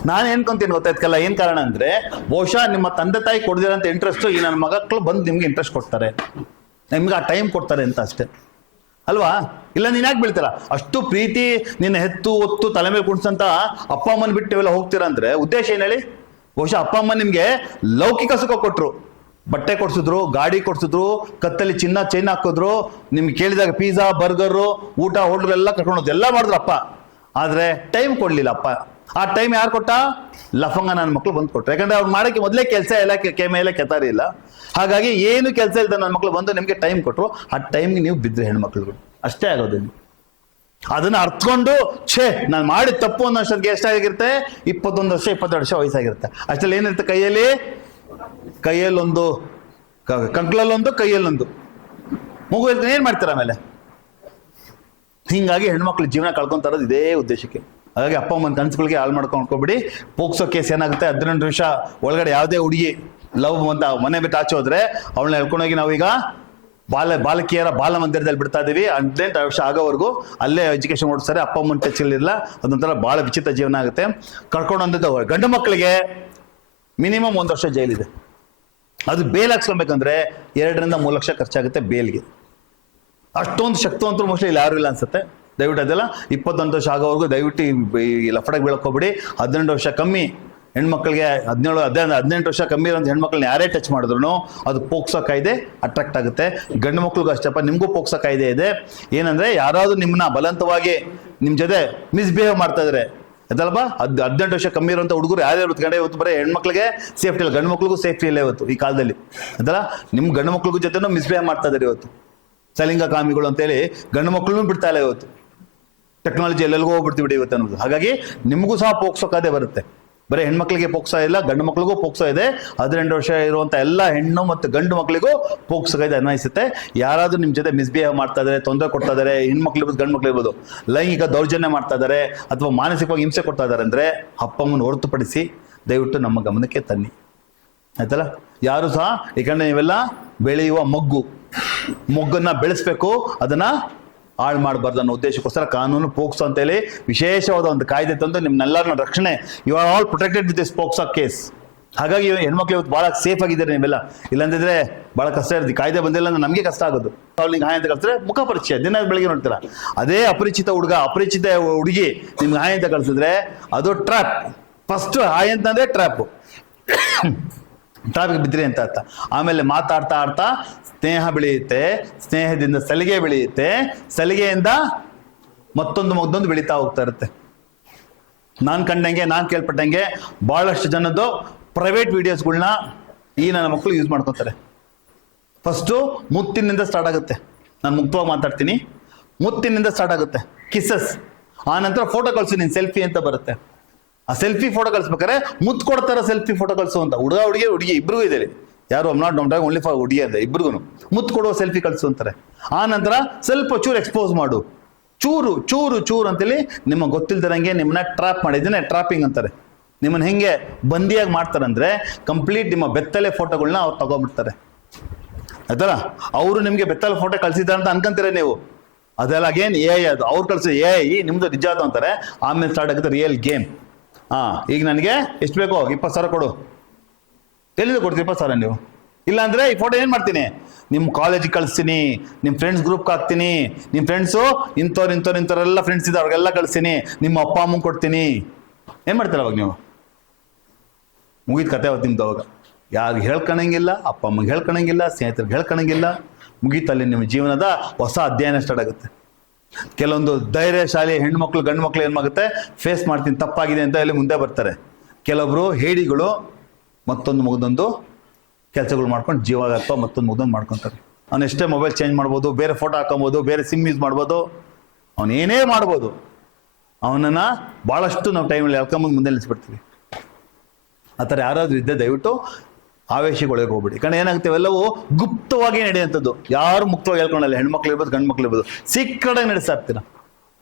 ನಾನು ಏನ್ಕೊಂತೀನಿ ಗೊತ್ತಾಯ್ತಲ್ಲ, ಏನ್ ಕಾರಣ ಅಂದ್ರೆ ಬಹುಶಃ ನಿಮ್ಮ ತಂದೆ ತಾಯಿ ಕೊಡ್ದಿರೋಂಥ ಇಂಟ್ರೆಸ್ಟ್ ಈ ನನ್ನ ಮಕ್ಕಳು ಬಂದು ನಿಮ್ಗೆ ಇಂಟ್ರೆಸ್ಟ್ ಕೊಡ್ತಾರೆ, ನಿಮ್ಗೆ ಆ ಟೈಮ್ ಕೊಡ್ತಾರೆ ಅಂತ ಅಷ್ಟೇ ಅಲ್ವಾ. ಇಲ್ಲ ನೀನ್ ಯಾಕೆ ಬೀಳ್ತೀರ, ಅಷ್ಟು ಪ್ರೀತಿ ನಿನ್ನ ಹೆತ್ತು ಒತ್ತು ತಲೆ ಮೇಲೆ ಕುಣಿಸಂತ ಅಪ್ಪ ಅಮ್ಮನ ಬಿಟ್ಟು ಇವೆಲ್ಲ ಹೋಗ್ತೀರಾ ಅಂದ್ರೆ ಉದ್ದೇಶ ಏನ್ ಹೇಳಿ. ಬಹುಶಃ ಅಪ್ಪ ಅಮ್ಮ ನಿಮ್ಗೆ ಲೌಕಿಕ ಸುಖ ಕೊಟ್ರು, ಬಟ್ಟೆ ಕೊಡ್ಸಿದ್ರು, ಗಾಡಿ ಕೊಡ್ಸಿದ್ರು, ಕತ್ತಲ್ಲಿ ಚೈನ್ ಹಾಕಿದ್ರು, ನಿಮ್ಗೆ ಕೇಳಿದಾಗ ಪಿಜ್ಜಾ ಬರ್ಗರು ಊಟ ಹೋಟ್ಲ್ ಎಲ್ಲ ಕರ್ಕೊಂಡು ಎಲ್ಲ ಮಾಡಿದ್ರು ಅಪ್ಪ. ಆದ್ರೆ ಟೈಮ್ ಕೊಡ್ಲಿಲ್ಲ ಅಪ್ಪ. ಆ ಟೈಮ್ ಯಾರು ಕೊಟ್ಟ, ಲಫಂಗ ನನ್ನ ಮಕ್ಳು ಬಂದು ಕೊಟ್ರು. ಯಾಕಂದ್ರೆ ಅವ್ರು ಮಾಡಕ್ಕೆ ಮೊದಲೇ ಕೆಲಸ ಎಲ್ಲ ಮೇಲೆ ಕೆತಾರಿ ಇಲ್ಲ. ಹಾಗಾಗಿ ಏನು ಕೆಲಸ ಇಲ್ದ ನನ್ನ ಮಕ್ಳು ಬಂದು ನಿಮ್ಗೆ ಟೈಮ್ ಕೊಟ್ರು. ಆ ಟೈಮ್ಗೆ ನೀವು ಬಿದ್ದರೆ ಹೆಣ್ಮಕ್ಳುಗಳು ಅಷ್ಟೇ ಆಗೋದು. ಅದನ್ನ ಅರ್ಥಕೊಂಡು ನಾನು ಮಾಡಿದ ತಪ್ಪು ಅನ್ನೋ ಅಷ್ಟೊತ್ತಿಗೆ ಎಷ್ಟಾಗಿರುತ್ತೆ, 21 ವರ್ಷ 22 ವರ್ಷ ವಯಸ್ಸಾಗಿರುತ್ತೆ. ಅಷ್ಟರಲ್ಲಿ ಏನಿರುತ್ತೆ, ಕೈಯಲ್ಲೊಂದು ಕಂಕ್ಳಲ್ಲೊಂದು ಕೈಯಲ್ಲೊಂದು ಮಗು ಇರ್ತಾನೆ. ಏನ್ ಮಾಡ್ತಾರೆ ಆಮೇಲೆ? ಹಿಂಗಾಗಿ ಹೆಣ್ಮಕ್ಳು ಜೀವನ ಕಳ್ಕೊಂತ ಇರೋದು ಇದೇ ಉದ್ದೇಶಕ್ಕೆ. ಹಾಗಾಗಿ ಅಪ್ಪ ಅಮ್ಮನ ಕನಸುಗಳಿಗೆ ಹಾಳು ಮಾಡ್ಕೊಂಡ್ಬಿಡಿ. ಪೋಕ್ಸೋ ಕೇಸ್ ಏನಾಗುತ್ತೆ, 18 ವರ್ಷ ಒಳಗಡೆ ಯಾವುದೇ ಹುಡುಗಿ ಲವ್ ಅಂತ ಮನೆ ಬಿಟ್ಟು ಆಚೆ ಹೋದ್ರೆ ಅವಳನ್ನ ಹೇಳ್ಕೊಂಡೋಗಿ ನಾವೀಗ ಬಾಲಕಿಯರ ಬಾಲ ಮಂದಿರದಲ್ಲಿ ಬಿಡ್ತಾ ಇದೀವಿ. 18 ವರ್ಷ ಆಗೋವರೆಗೂ ಅಲ್ಲೇ ಎಜುಕೇಶನ್ ಓಡಿಸ್ತಾರೆ. ಅಪ್ಪ ಅಮ್ಮನ ಟಚ್ಗಳಿರಲ್ಲ. ಅದೊಂಥರ ಬಹಳ ವಿಚಿತ್ರ ಜೀವನ ಆಗುತ್ತೆ. ಕರ್ಕೊಂಡು ಬಂದಿದ್ದ ಗಂಡು ಮಕ್ಕಳಿಗೆ ಮಿನಿಮಮ್ 1 ವರ್ಷ ಜೈಲಿದೆ. ಅದು ಬೇಲ್ ಹಾಕ್ಸ್ಕೊಬೇಕಂದ್ರೆ 2 ರಿಂದ 3 ಲಕ್ಷ ಖರ್ಚಾಗುತ್ತೆ ಬೇಲ್ಗೆ. ಅಷ್ಟೊಂದು ಶಕ್ತಿವಂತರು ಮೋಸ್ಟ್ಲಿ ಇಲ್ಲಿ ಯಾರು ಇಲ್ಲ ಅನ್ಸುತ್ತೆ. ದಯವಿಟ್ಟು ಅದೆಲ್ಲ 21 ವರ್ಷ ಆಗೋವರೆಗೂ ದಯವಿಟ್ಟು ಈ ಲಫಡಕ್ಕೆ ಬೀಳ್ಕೋಬಿಡಿ. 18 ವರ್ಷ ಕಮ್ಮಿ ಹೆಣ್ಮಕ್ಳಿಗೆ 18 ವರ್ಷ ಕಮ್ಮಿ ಇರೋ ಹೆಣ್ಮಕ್ಳನ್ನ ಯಾರೇ ಟಚ್ ಮಾಡಿದ್ರು ಅದು ಪೋಕ್ಸೋ ಕಾಯ್ದೆ ಅಟ್ರಾಕ್ಟ್ ಆಗುತ್ತೆ. ಗಂಡು ಮಕ್ಳಿಗೂ ಅಷ್ಟಪ್ಪ, ನಿಮಗೂ ಪೋಕ್ಸೋ ಕಾಯ್ದೆ ಇದೆ. ಏನಂದ್ರೆ ಯಾರಾದ್ರೂ ನಿಮ್ಮನ್ನ ಬಲವಂತವಾಗಿ ನಿಮ್ಮ ಜೊತೆ ಮಿಸ್ಬಿಹೇವ್ ಮಾಡ್ತಾ ಇದ್ರೆ ಅದಲ್ವಾ, 18 ವರ್ಷ ಕಮ್ಮಿ ಇರುವಂತ ಹುಡುಗರು ಯಾರ್ಯಾರು ಗಂಡ ಇವತ್ತು ಬರೀ ಹೆಣ್ಮಕ್ಳಿಗೆ ಸೇಫ್ಟಿ ಇಲ್ಲ, ಗಂಡು ಮಕ್ಳಿಗೂ ಸೇಫ್ಟಿ ಇಲ್ಲ ಇವತ್ತು ಈ ಕಾಲದಲ್ಲಿ ಅದಲ್ಲ. ನಿಮ್ಮ ಗಂಡು ಮಕ್ಳಿಗೂ ಜೊತೆನೂ ಮಿಸ್ಬಿಹೇವ್ ಮಾಡ್ತಾ ಇದ್ದಾರೆ ಇವತ್ತು. ಸಲಿಂಗ ಕಾಮಿಗಳು ಅಂತೇಳಿ ಗಂಡು ಮಕ್ಳನ್ನೂ ಬಿಡ್ತಾ ಇಲ್ಲ ಇವತ್ತು. ಟೆಕ್ನಾಲಜಿ ಎಲ್ಲೆಲ್ಗೂ ಹೋಗ್ಬಿಡ್ತೀವಿ ಇವತ್ತು ಅನ್ನೋದು. ಹಾಗಾಗಿ ನಿಮಗೂ ಸಹ ಪೋಕ್ಸೋ ಕಾಯ್ದೆ ಬರುತ್ತೆ. ಬರೀ ಹೆಣ್ಮಕ್ಳಿಗೆ ಪೋಕ್ಸೋ ಇಲ್ಲ, ಗಂಡು ಮಕ್ಳಿಗೂ ಪೋಕ್ಸೋ ಇದೆ. 18 ವರ್ಷ ಇರುವಂತ ಎಲ್ಲ ಹೆಣ್ಣು ಮತ್ತು ಗಂಡು ಮಕ್ಕಳಿಗೂ ಪೋಕ್ಸೋ ಕಾಯ್ದೆ ಅನ್ವಯಿಸುತ್ತೆ. ಯಾರಾದ್ರೂ ನಿಮ್ಮ ಜೊತೆ ಮಿಸ್ಬಿಹೇವ್ ಮಾಡ್ತಾ ಇದ್ದಾರೆ, ತೊಂದರೆ ಕೊಡ್ತಾ ಇದ್ದಾರೆ, ಹೆಣ್ಮಕ್ಳು ಇರ್ಬೋದು ಗಂಡು ಮಕ್ಳು ಇರ್ಬೋದು, ಲೈಂಗಿಕ ದೌರ್ಜನ್ಯ ಮಾಡ್ತಾ ಇದ್ದಾರೆ ಅಥವಾ ಮಾನಸಿಕವಾಗಿ ಹಿಂಸೆ ಕೊಡ್ತಾ ಇದ್ದಾರೆ ಅಂದ್ರೆ ಅಪ್ಪ ಅಮ್ಮನ ಹೊರತುಪಡಿಸಿ ದಯವಿಟ್ಟು ನಮ್ಮ ಗಮನಕ್ಕೆ ತನ್ನಿ, ಆಯ್ತಲ್ಲ. ಯಾರು ಸಹ ಯಾಕಂದ್ರೆ ನೀವೆಲ್ಲ ಬೆಳೆಯುವ ಮೊಗ್ಗನ್ನ ಬೆಳೆಸ್ಬೇಕು, ಅದನ್ನ ಹಾಳು ಮಾಡಬಾರ್ದು ಅನ್ನೋ ಉದ್ದೇಶಕ್ಕೋಸ್ಕರ ಕಾನೂನು ಪೋಕ್ಸೋ ಅಂತೇಳಿ ವಿಶೇಷವಾದ ಒಂದು ಕಾಯ್ದೆ ತಂದು ನಿಮ್ನೆಲ್ಲರನ್ನ ರಕ್ಷಣೆ, you are all protected with this POCSO case. ಹಾಗಾಗಿ ಹೆಣ್ಮಕ್ಳು ಇವತ್ತು ಬಹಳ ಸೇಫ್ ಆಗಿದ್ದಾರೆ ನೀವೆಲ್ಲ. ಇಲ್ಲಾಂದಿದ್ರೆ ಬಹಳ ಕಷ್ಟ ಇರುತ್ತೆ. ಕಾಯ್ದೆ ಬಂದಿಲ್ಲ ಅಂದ್ರೆ ನಮಗೆ ಕಷ್ಟ ಆಗೋದು. ಅವ್ರಿಗೆ ಹಾಯ್ ಅಂತ ಕಳಿಸಿದ್ರೆ ಮುಖ ಪರಿಚಯ ದಿನ ಬೆಳಿಗ್ಗೆ ನೋಡ್ತೀರಾ. ಅದೇ ಅಪರಿಚಿತ ಹುಡುಗ ಅಪರಿಚಿತ ಹುಡುಗಿ ನಿಮ್ಗೆ ಹಾಯ್ ಅಂತ ಕಳಿಸಿದ್ರೆ ಅದು ಟ್ರ್ಯಾಪ್. ಫಸ್ಟ್ ಹಾಯ್ ಅಂತಂದ್ರೆ ಟ್ರ್ಯಾಪ್, ಟ್ರಾಫಿಕ್ ಬಿದ್ರಿ ಅಂತ ಅರ್ಥ. ಆಮೇಲೆ ಮಾತಾಡ್ತಾ ಆಡ್ತಾ ಸ್ನೇಹ ಬೆಳೆಯುತ್ತೆ, ಸ್ನೇಹದಿಂದ ಸಲಿಗೆ ಬೆಳೆಯುತ್ತೆ, ಸಲಿಗೆಯಿಂದ ಮತ್ತೊಂದು ಬೆಳೀತಾ ಹೋಗ್ತಾ ಇರುತ್ತೆ. ನಾನು ಕಂಡಂಗೆ, ನಾನು ಕೇಳ್ಪಟ್ಟಂಗೆ ಬಹಳಷ್ಟು ಜನದ್ದು ಪ್ರೈವೇಟ್ ವಿಡಿಯೋಸ್ಗಳನ್ನ ಈ ನನ್ನ ಮಕ್ಕಳು ಯೂಸ್ ಮಾಡ್ಕೊತಾರೆ. ಫಸ್ಟು ಮುತ್ತಿನಿಂದ ಸ್ಟಾರ್ಟ್ ಆಗುತ್ತೆ. ನಾನು ಮುಕ್ತವಾಗಿ ಮಾತಾಡ್ತೀನಿ. ಮುತ್ತಿನಿಂದ ಸ್ಟಾರ್ಟ್ ಆಗುತ್ತೆ, ಕಿಸಸ್. ಆ ನಂತರ ಫೋಟೋ ಕಳಿಸು ನೀನು ಸೆಲ್ಫಿ ಅಂತ ಬರುತ್ತೆ. ಆ ಸೆಲ್ಫಿ ಫೋಟೋ ಕಳಿಸ್ಬೇಕಾರೆ ಮುತ್ತು ಕೊಡ್ತಾರ ಸೆಲ್ಫಿ ಫೋಟೋ ಕಳಿಸು ಅಂತ. ಹುಡುಗಿ ಇಬ್ರಿಗೂ ಇದೆ. ಯಾರು ನಾಟ್ ಓನ್ಲಿ ಫಾರ್ ಹುಡುಗಿ ಅಂತ ಇಬ್ರಿಗೂ ಮುತ್ತು ಕೊಡುವ ಸೆಲ್ಫಿ ಕಳಿಸು ಅಂತಾರೆ. ಆ ನಂತರ ಸ್ವಲ್ಪ ಚೂರು ಎಕ್ಸ್ಪೋಸ್ ಮಾಡು, ಚೂರು ಅಂತೇಳಿ ನಿಮ್ಮ ಗೊತ್ತಿಲ್ದಿರಂಗೆ ನಿಮ್ಮನ್ನ ಟ್ರಾಪ್ ಮಾಡಿದ್ದೇನೆ, ಟ್ರಾಪಿಂಗ್ ಅಂತಾರೆ. ನಿಮ್ಮನ್ನ ಹೆಂಗೆ ಬಂದಿಯಾಗಿ ಮಾಡ್ತಾರೆ ಅಂದ್ರೆ ಕಂಪ್ಲೀಟ್ ನಿಮ್ಮ ಬೆತ್ತಲೆ ಫೋಟೋಗಳನ್ನ ಅವ್ರು ತಗೊಂಡ್ಬಿಡ್ತಾರೆ, ಆಯ್ತಲ್ಲ. ಅವರು ನಿಮ್ಗೆ ಬೆತ್ತಲೆ ಫೋಟೋ ಕಳ್ಸಿದ್ದಾರೆ ಅಂತ ಅನ್ಕೊಂತೀರ ನೀವು. ಅದೆಲ್ಲ ಅಗೇನ್ ಎ ಐ, ಅದು ಅವ್ರು ಕಳ್ಸಿದ ಎ ಐ ನಿಮ್ದು ನಿಜ ಅದು ಅಂತಾರೆ. ಆಮೇಲೆ ಸ್ಟಾರ್ಟ್ ಆಗುತ್ತೆ ರಿಯಲ್ ಗೇಮ್. ಈಗ ನನಗೆ ಎಷ್ಟು ಬೇಕೋ 20,000 ಕೊಡು. ಎಲ್ಲಿಂದ ಕೊಡ್ತೀವಿ 20,000 ನೀವು? ಇಲ್ಲಾಂದ್ರೆ ಈ ಫೋಟೋ ಏನ್ ಮಾಡ್ತೀನಿ, ನಿಮ್ಮ ಕಾಲೇಜಿಗೆ ಕಳಿಸ್ತೀನಿ, ನಿಮ್ಮ ಫ್ರೆಂಡ್ಸ್ ಗ್ರೂಪ್ಗೆ ಹಾಕ್ತೀನಿ, ನಿಮ್ಮ ಫ್ರೆಂಡ್ಸು ಇಂಥವ್ರೆಲ್ಲ ಫ್ರೆಂಡ್ಸ್ ಇದ್ದಾರೆ ಅವ್ರಿಗೆಲ್ಲ ಕಳಿಸ್ತೀನಿ, ನಿಮ್ಮ ಅಪ್ಪ ಅಮ್ಮಂಗೆ ಕೊಡ್ತೀನಿ. ಏನ್ ಮಾಡ್ತೀರ ಅವಾಗ ನೀವು? ಮುಗಿದ ಕತೆ ಅವತ್ತು ನಿಮ್ದು. ಅವಾಗ ಯಾರಿಗೆ ಹೇಳ್ಕೊಳಂಗಿಲ್ಲ, ಅಪ್ಪ ಅಮ್ಮಗೆ ಹೇಳ್ಕೊಳಂಗಿಲ್ಲ, ಸ್ನೇಹಿತರಿಗೆ ಹೇಳ್ಕೊಳಂಗಿಲ್ಲ. ಮುಗೀತಲ್ಲಿ ನಿಮ್ಮ ಜೀವನದ ಹೊಸ ಅಧ್ಯಯನ ಸ್ಟಾರ್ಟ್ ಆಗುತ್ತೆ. ಕೆಲವೊಂದು ಧೈರ್ಯಶಾಲಿ ಹೆಣ್ಮಕ್ಳು ಗಂಡು ಮಕ್ಳು ಏನ್ಮಾಗುತ್ತೆ, ಫೇಸ್ ಮಾಡ್ತೀನಿ ತಪ್ಪಾಗಿದೆ ಅಂತ ಹೇಳಿ ಮುಂದೆ ಬರ್ತಾರೆ. ಕೆಲವೊಬ್ರು ಹೇಡಿಗಳು ಮತ್ತೊಂದು ಮುಗ್ದೊಂದು ಕೆಲಸಗಳು ಮಾಡ್ಕೊಂಡು ಜೀವಾಗತ್ತೋ ಮತ್ತೊಂದು ಮುಗ್ದೊಂದು ಮಾಡ್ಕೊತಾರೆ. ಅವ್ನು ಎಷ್ಟೇ ಮೊಬೈಲ್ ಚೇಂಜ್ ಮಾಡ್ಬೋದು, ಬೇರೆ ಫೋಟೋ ಹಾಕೊಬೋದು, ಬೇರೆ ಸಿಮ್ ಯೂಸ್ ಮಾಡ್ಬೋದು, ಅವನೇನೇ ಮಾಡ್ಬೋದು. ಅವನನ್ನು ಭಾಳಷ್ಟು ನಾವು ಟೈಮಲ್ಲಿ ಎಳ್ಕೊಂಬಂದು ಮುಂದೆ ನಿಲ್ಲಿಸ್ಬಿಡ್ತೀವಿ. ಆ ಥರ ಯಾರಾದರೂ ಇದ್ದರೆ ದಯವಿಟ್ಟು ಆವೇಶಗೊಳಗೆ ಹೋಗ್ಬಿಡಿ. ಯಾಕಂದ್ರೆ ಏನಾಗುತ್ತೆ, ಇವೆಲ್ಲವೂ ಗುಪ್ತವಾಗಿ ನಡೆಯುವಂಥದ್ದು. ಯಾರು ಮುಕ್ತವಾಗಿ ಹೇಳ್ಕೊಳ್ಳಲ್ಲ. ಹೆಣ್ಮಕ್ಳು ಇರ್ಬೋದು, ಗಂಡು ಮಕ್ಳು ಇರ್ಬೋದು, ಸೀಕ್ರೆಟಾಗಿ ನಡೆಸ್ತಾ ಇರ್ತೀರ.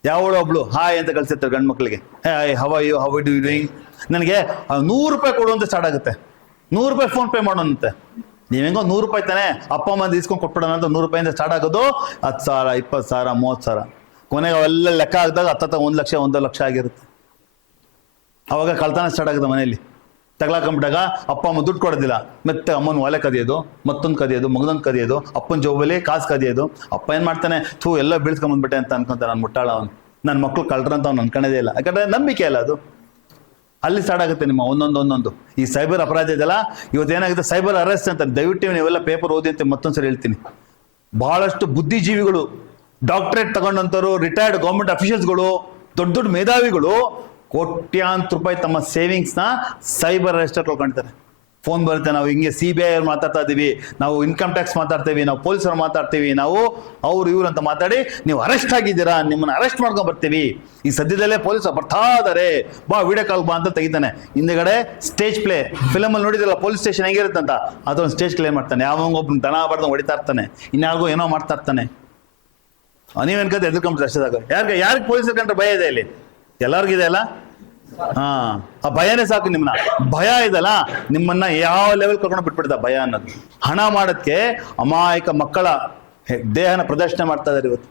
ಯಾವಳು ಒಬ್ಳು ಹಾಯ್ ಅಂತ ಕಳ್ಸಿರ್ತಾರೆ ಗಂಡು ಮಕ್ಳಿಗೆ, hi how are you, how do you doing. ನನಗೆ 100 ರೂಪಾಯಿ ಕೊಡು ಅಂತ ಸ್ಟಾರ್ಟ್ ಆಗುತ್ತೆ. 100 ರೂಪಾಯಿ ಫೋನ್ ಪೇ ಮಾಡೋಣಂತೆ. ನೀವು ಹೆಂಗೋ 100 ರೂಪಾಯಿ ತಾನೆ ಅಪ್ಪ ಅಮ್ಮ ಇಸ್ಕೊಂಡು ಕೊಟ್ಬಿಡೋಣ ಅಂತ 100 ರೂಪಾಯಿಂದ ಸ್ಟಾರ್ಟ್ ಆಗೋದು 10,000, 20,000, 30,000. ಕೊನೆಗೆ ಅವೆಲ್ಲ ಲೆಕ್ಕ ಹಾಕಿದಾಗ 1 ಲಕ್ಷ 1 ಲಕ್ಷ ಆಗಿರುತ್ತೆ. ಅವಾಗ ಕಳ್ತನ ಸ್ಟಾರ್ಟ್ ಆಗುತ್ತೆ ಮನೆಯಲ್ಲಿ. ತಗ್ಲಾಕೊಂಡ್ಬಿಟ್ಟಾಗ ಅಪ್ಪ ಅಮ್ಮ ದುಡ್ಡು ಕೊಡೋದಿಲ್ಲ, ಮತ್ತೆ ಅಮ್ಮನ ಒಲೆ ಕದಿಯೋದು, ಮತ್ತೊಂದು ಕದಿಯೋದು, ಮಗದೊಂದು ಕದಿಯೋದು, ಅಪ್ಪನ ಜೋಬಲ್ಲಿ ಕಾಸು ಕದಿಯೋದು. ಅಪ್ಪ ಏನು ಮಾಡ್ತಾನೆ, ಎಲ್ಲ ಬೀಳ್ಸ್ಕೊಂಬಂದ್ಬಿಟ್ಟೆ ಅಂತ ಅನ್ಕೊಂತಾನೆ. ನಾನು ಮುಟ್ಟಾಳ ಅವನು, ನನ್ನ ಮಕ್ಳು ಕಳ್ರಂತ ಅವ್ನು ಅನ್ಕೊಳ್ಳೋದೇ ಇಲ್ಲ. ಯಾಕಂದ್ರೆ ನಂಬಿಕೆ ಅಲ್ಲ ಅದು. ಅಲ್ಲಿ ಸ್ಟಾರ್ಟ್ ಆಗುತ್ತೆ ನಿಮ್ಮ ಒಂದೊಂದು. ಈ ಸೈಬರ್ ಅಪರಾಧ ಇದೆಯಲ್ಲ, ಇವತ್ತೇನಾಗುತ್ತೆ ಸೈಬರ್ ಅರೆಸ್ಟ್ ಅಂತ. ದಯವಿಟ್ಟು ನೀವೆಲ್ಲ ಪೇಪರ್ ಓದಿ ಅಂತ ಮತ್ತೊಂದ್ಸರಿ ಹೇಳ್ತೀನಿ. ಬಹಳಷ್ಟು ಬುದ್ಧಿಜೀವಿಗಳು, ಡಾಕ್ಟರೇಟ್ ತಗೊಂಡಂಥವ್ರು, ರಿಟೈರ್ಡ್ ಗೌರ್ಮೆಂಟ್ ಅಫಿಷಿಯಲ್ಸ್ಗಳು, ದೊಡ್ಡ ದೊಡ್ಡ ಮೇಧಾವಿಗಳು ಕೋಟ್ಯಾಂತರ ರೂಪಾಯಿ ತಮ್ಮ ಸೇವಿಂಗ್ಸ್ನ ಸೈಬರ್ ಅರೆಸ್ಟ್ ಕಳ್ಕೊಳ್ತಾರೆ. ಫೋನ್ ಬರುತ್ತೆ, ನಾವು ಹಿಂಗೆ CBI ಅವ್ರು ಮಾತಾಡ್ತಾ ಇದ್ದೀವಿ, ನಾವು ಇನ್ಕಮ್ ಟ್ಯಾಕ್ಸ್ ಮಾತಾಡ್ತೀವಿ, ನಾವು ಪೊಲೀಸರು ಮಾತಾಡ್ತೀವಿ, ನಾವು ಅವ್ರು ಇವ್ರು ಅಂತ ಮಾತಾಡಿ ನೀವು ಅರೆಸ್ಟ್ ಆಗಿದ್ದೀರಾ, ನಿಮ್ಮನ್ನ ಅರೆಸ್ಟ್ ಮಾಡ್ಕೊಂಡು ಬರ್ತೀವಿ, ಈ ಸದ್ಯದಲ್ಲೇ ಪೊಲೀಸ್ ಬರ್ತಾ ಇದಾರೆ, ಬಾ ವಿಡಿಯೋ ಕಾಲ್ ಬಾ ಅಂತ ತೆಗಿತಾನೆ. ಹಿಂದೆಗಡೆ ಸ್ಟೇಜ್ ಪ್ಲೇ, ಫಿಲಮಲ್ಲಿ ನೋಡಿದ್ರಲ್ಲ ಪೊಲೀಸ್ ಸ್ಟೇಷನ್ ಹೆಂಗಿರುತ್ತೆ ಅಂತ, ಅದೊಂದು ಸ್ಟೇಜ್ ಪ್ಲೇ ಮಾಡ್ತಾನೆ. ಯಾವೊಬ್ಬನ ದನ ಬರ್ದು ಹೊಡಿತಾ ಇರ್ತಾನೆ, ಇನ್ಯಾರಿಗೋ ಏನೋ ಮಾಡ್ತಾ ಇರ್ತಾನೆ. ನೀವೇನ್ಕಂತ ಎದುರ್ಕೊಂಡ್ರೆ ಅಷ್ಟೇದಾಗ ಯಾರಿಗೆ ಪೊಲೀಸರು ಕಂಡ್ರೆ ಭಯ ಇದೆ ಇಲ್ಲಿ? ಎಲ್ಲರಿಗಿದೆ ಅಲ್ಲ? ಆ ಭಯನೇ ಸಾಕು. ನಿಮ್ಮನ್ನ ಭಯ ಇದಲ್ಲ, ನಿಮ್ಮನ್ನ ಯಾವ ಲೆವೆಲ್ ಕರ್ಕೊಂಡು ಬಿಟ್ಬಿಡ್ತಾ ಭಯ ಅನ್ನೋದು. ಹಣ ಮಾಡೋದಕ್ಕೆ ಅಮಾಯಕ ಮಕ್ಕಳ ದೇಹನ ಪ್ರದರ್ಶನ ಮಾಡ್ತಾ ಇದ್ದಾರೆ ಇವತ್ತು.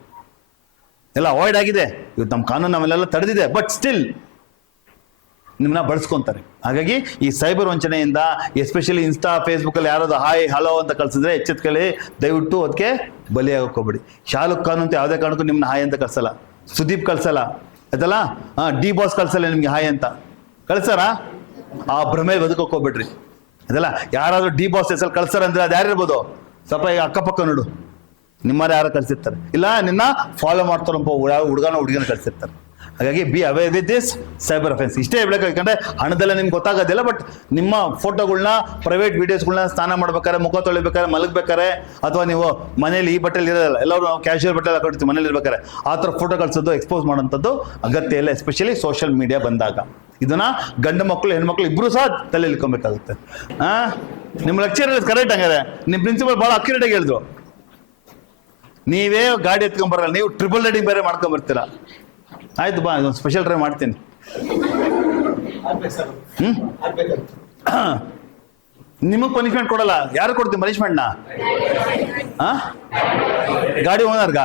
ಎಲ್ಲ ಅವಾಯ್ಡ್ ಆಗಿದೆ ಇವತ್ತು, ನಮ್ಮ ಕಾನೂನು ನಮ್ಮೆಲ್ಲ ತಡೆದಿದೆ, ಬಟ್ ಸ್ಟಿಲ್ ನಿಮ್ಮನ್ನ ಬಳಸ್ಕೊಂತಾರೆ. ಹಾಗಾಗಿ ಈ ಸೈಬರ್ ವಂಚನೆಯಿಂದ, ಎಸ್ಪೆಷಲಿ ಇನ್ಸ್ಟಾ ಫೇಸ್ಬುಕ್ ಅಲ್ಲಿ ಯಾರಾದ್ರು ಹಾಯ್ ಹಲೋ ಅಂತ ಕಳ್ಸಿದ್ರೆ ಎಚ್ಚೆತ್ಕೊಳ್ಳಿ, ದಯವಿಟ್ಟು ಅದಕ್ಕೆ ಬಲಿಯಾಗಕ್ಕೆ ಹೋಗ್ಬೇಡಿ. ಶಾರುಖ್ ಖಾನ್ ಅಂತ ಯಾವುದೇ ಕಾರಣಕ್ಕೂ ನಿಮ್ಮನ್ನ ಹಾಯ್ ಅಂತ ಕಳ್ಸಲ್ಲ, ಸುದೀಪ್ ಕಳ್ಸಲ್ಲ, ಆಯ್ತಲ್ಲ, ಡಿ ಬಾಸ್ ಕಳ್ಸಲ್ಲ ನಿಮ್ಗೆ ಹಾಯ್ ಅಂತ. ಕಳ್ಸಾರ? ಆ ಭ್ರಮೆ ಬದುಕೋಕೆ ಹೋಗ್ಬಿಡ್ರಿ. ಅದಲ್ಲ, ಯಾರಾದ್ರೂ ಡಿ ಬಾಸ್ ಹೆಸರು ಕಳ್ಸಾರ ಅಂದ್ರೆ ಅದು ಯಾರಿರ್ಬೋದು? ಸ್ವಲ್ಪ ಈಗ ಅಕ್ಕಪಕ್ಕ ನೋಡು, ನಿಮ್ಮರೇ ಯಾರು ಕಳ್ಸಿರ್ತಾರೆ, ಇಲ್ಲ ನಿನ್ನ ಫಾಲೋ ಮಾಡ್ತಾರಪ್ಪ ಹುಡುಗನ ಕಳ್ಸಿರ್ತಾರೆ. ಹಾಗಾಗಿ be aware with this cyber offence. ಇಷ್ಟೇ ಹೇಳ್ಬೇಕು, ಯಾಕಂದ್ರೆ ಹಣದೆಲ್ಲ ನಿಮ್ಗೆ ಗೊತ್ತಾಗೋದಿಲ್ಲ, ಬಟ್ ನಿಮ್ಮ ಫೋಟೋಗಳನ್ನ, ಪ್ರೈವೇಟ್ ವಿಡಿಯೋಸ್ಗಳನ್ನ ಸ್ನಾನ ಮಾಡ್ಬೇಕಾರೆ, ಮುಖ ತೊಳಿಬೇಕಾರೆ, ಮಲಗ್ಬೇಕಾರೆ, ಅಥವಾ ನೀವು ಮನೇಲಿ ಈ ಬಟ್ಟೆಲಿ ಇರೋದಿಲ್ಲ, ಎಲ್ಲರೂ ನಾವು ಕ್ಯಾಶುವಲ್ ಬಟ್ಟೆ ಹಾಕೊಡ್ತೀವಿ ಮನೇಲಿ ಇರ್ಬೇಕಾರೆ, ಆ ಥರ ಫೋಟೋ ಕಳ್ಸೋದು, ಎಕ್ಸ್ಪೋಸ್ ಮಾಡೋಂಥದ್ದು ಅಗತ್ಯ ಇಲ್ಲ, ಎಸ್ಪೆಷಲಿ ಸೋಷಿಯಲ್ ಮೀಡಿಯಾ ಬಂದಾಗ. ಇದನ್ನ ಗಂಡು ಮಕ್ಕಳು ಹೆಣ್ಮಕ್ಳು ಇಬ್ರು ಸಹ ತಲೆ ಇಳ್ಕೊಬೇಕಾಗುತ್ತೆ. ನಿಮ್ಮ ಲೆಕ್ಚರ್ ಕರೆಕ್ಟ್ ಹಂಗಾರೆ, ನಿಮ್ಮ ಪ್ರಿನ್ಸಿಪಲ್ ಭಾಳ ಅಕ್ಯುರೇಟ್ ಆಗಿ ಹೇಳಿದ್ರು. ನೀವೇ ಗಾಡಿ ಎತ್ಕೊಂಡ್ಬರಲ್ಲ, ನೀವು ಟ್ರಿಪಲ್ ರೈಡಿಂಗ್ ಬೇರೆ ಮಾಡ್ಕೊಂಡ್ಬರ್ತೀರಾ. ಆಯ್ತು ಬಾ, ಇದೊಂದು ಸ್ಪೆಷಲ್ ಟ್ರೈ ಮಾಡ್ತೀನಿ. ನಿಮಗೆ ಪನಿಷ್ಮೆಂಟ್ ಕೊಡಲ್ಲ, ಯಾರು ಕೊಡ್ತೀವಿ ಪನಿಷ್ಮೆಂಟ್ನ? ಗಾಡಿ ಓನರ್ಗ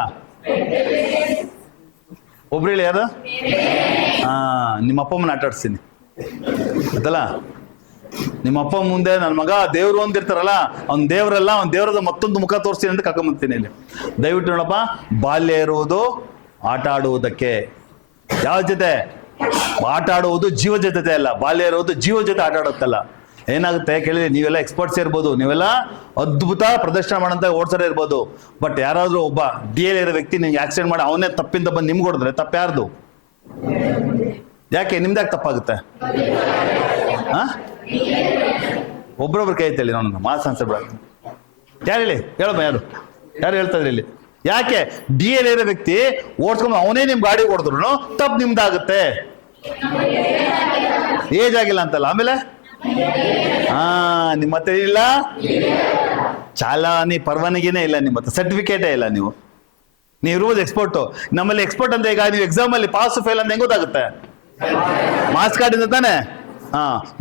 ಒಬ್ರು ಹೇಳಿ, ಯಾರು? ನಿಮ್ಮ ಅಪ್ಪ ಅಮ್ಮನ ಆಟ ಆಡಿಸ್ತೀನಿ ಗೊತ್ತಲ್ಲ. ನಿಮ್ಮ ಅಪ್ಪ ಮುಂದೆ ನನ್ನ ಮಗ ದೇವ್ರು ಅಂದಿರ್ತಾರಲ್ಲ, ಅವ್ನ ದೇವರಲ್ಲ, ಅವ್ನ ದೇವರದ ಮತ್ತೊಂದು ಮುಖ ತೋರಿಸ್ತೀನಿ ಅಂತ ಕರ್ಕೊಂಬರ್ತೀನಿ ಇಲ್ಲಿ. ದಯವಿಟ್ಟು ನೋಡಪ್ಪ, ಬಾಲ್ಯ ಇರುವುದು ಆಟ ಆಡುವುದಕ್ಕೆ. ಯಾವ ಜೊತೆ ಆಟ ಆಡುವುದು? ಜೀವ ಜೊತೆ ಅಲ್ಲ. ಬಾಲ್ಯ ಇರುವುದು ಜೀವ ಜೊತೆ ಆಟ ಆಡುತ್ತಲ್ಲ. ಏನಾಗುತ್ತೆ ಕೇಳಿದ್ರೆ, ನೀವೆಲ್ಲ ಎಕ್ಸ್ಪರ್ಟ್ಸ್ ಇರ್ಬೋದು, ನೀವೆಲ್ಲ ಅದ್ಭುತ ಪ್ರದರ್ಶನ ಮಾಡೋಂಥ ಓಡ್ಸರೇ ಇರ್ಬೋದು, ಬಟ್ ಯಾರಾದ್ರೂ ಒಬ್ಬ DL ಇರೋ ವ್ಯಕ್ತಿ ನಿಮ್ಗೆ ಆಕ್ಸಿಡೆಂಟ್ ಮಾಡಿ ಅವನೇ ತಪ್ಪಿಂದ ಬಂದು ನಿಮ್ಗೆ ಹೊಡೆದ್ರೆ ತಪ್ಪು ಯಾರ್ದು? ಯಾಕೆ ನಿಮ್ದ್ಯಾಕೆ ತಪ್ಪಾಗುತ್ತೆ? ಒಬ್ರೊಬ್ರು ಕೈ ಐತೆ ನೋಡೋಣ, ಮಾಸ್ ಅನ್ಸಬಿಡ. ಯಾರು ಹೇಳಿ, ಹೇಳಮ್ಮ, ಯಾರು ಹೇಳ್ತಾ ಇದ್ರಿ ಇಲ್ಲಿ? ಯಾಕೆ DL ಇರೋ ವ್ಯಕ್ತಿ ಓಡಿಸ್ಕೊಂಡು ಅವನೇ ನಿಮ್ ಗಾಡಿ ಹೊಡೆದ್ರು ತಪ್ಪು ನಿಮ್ದಾಗುತ್ತೆ? ಏಜ್ ಆಗಿಲ್ಲ ಅಂತಲ್ಲ. ಆಮೇಲೆ ನಿಮ್ಮ ಹತ್ರ ಇಲ್ಲ ಚಾಲಾನಿ ಪರವಾನಗಿನೇ ಇಲ್ಲ, ನಿಮ್ಮ ಹತ್ರ ಸರ್ಟಿಫಿಕೇಟೇ ಇಲ್ಲ. ನೀವು ಇರುವುದು ಎಕ್ಸ್ಪರ್ಟು. ನಮ್ಮಲ್ಲಿ ಎಕ್ಸ್ಪರ್ಟ್ ಅಂತ ಈಗ ನೀವು ಎಕ್ಸಾಮ್ ಅಲ್ಲಿ ಪಾಸ್ ಫೇಲ್ ಅಂತ ಹೆಂಗ್ ಗೊತ್ತಾಗುತ್ತೆ? ಮಾರ್ಕ್ಸ್ ಕಾರ್ಡ್ ಇಂದ ತಾನೆ.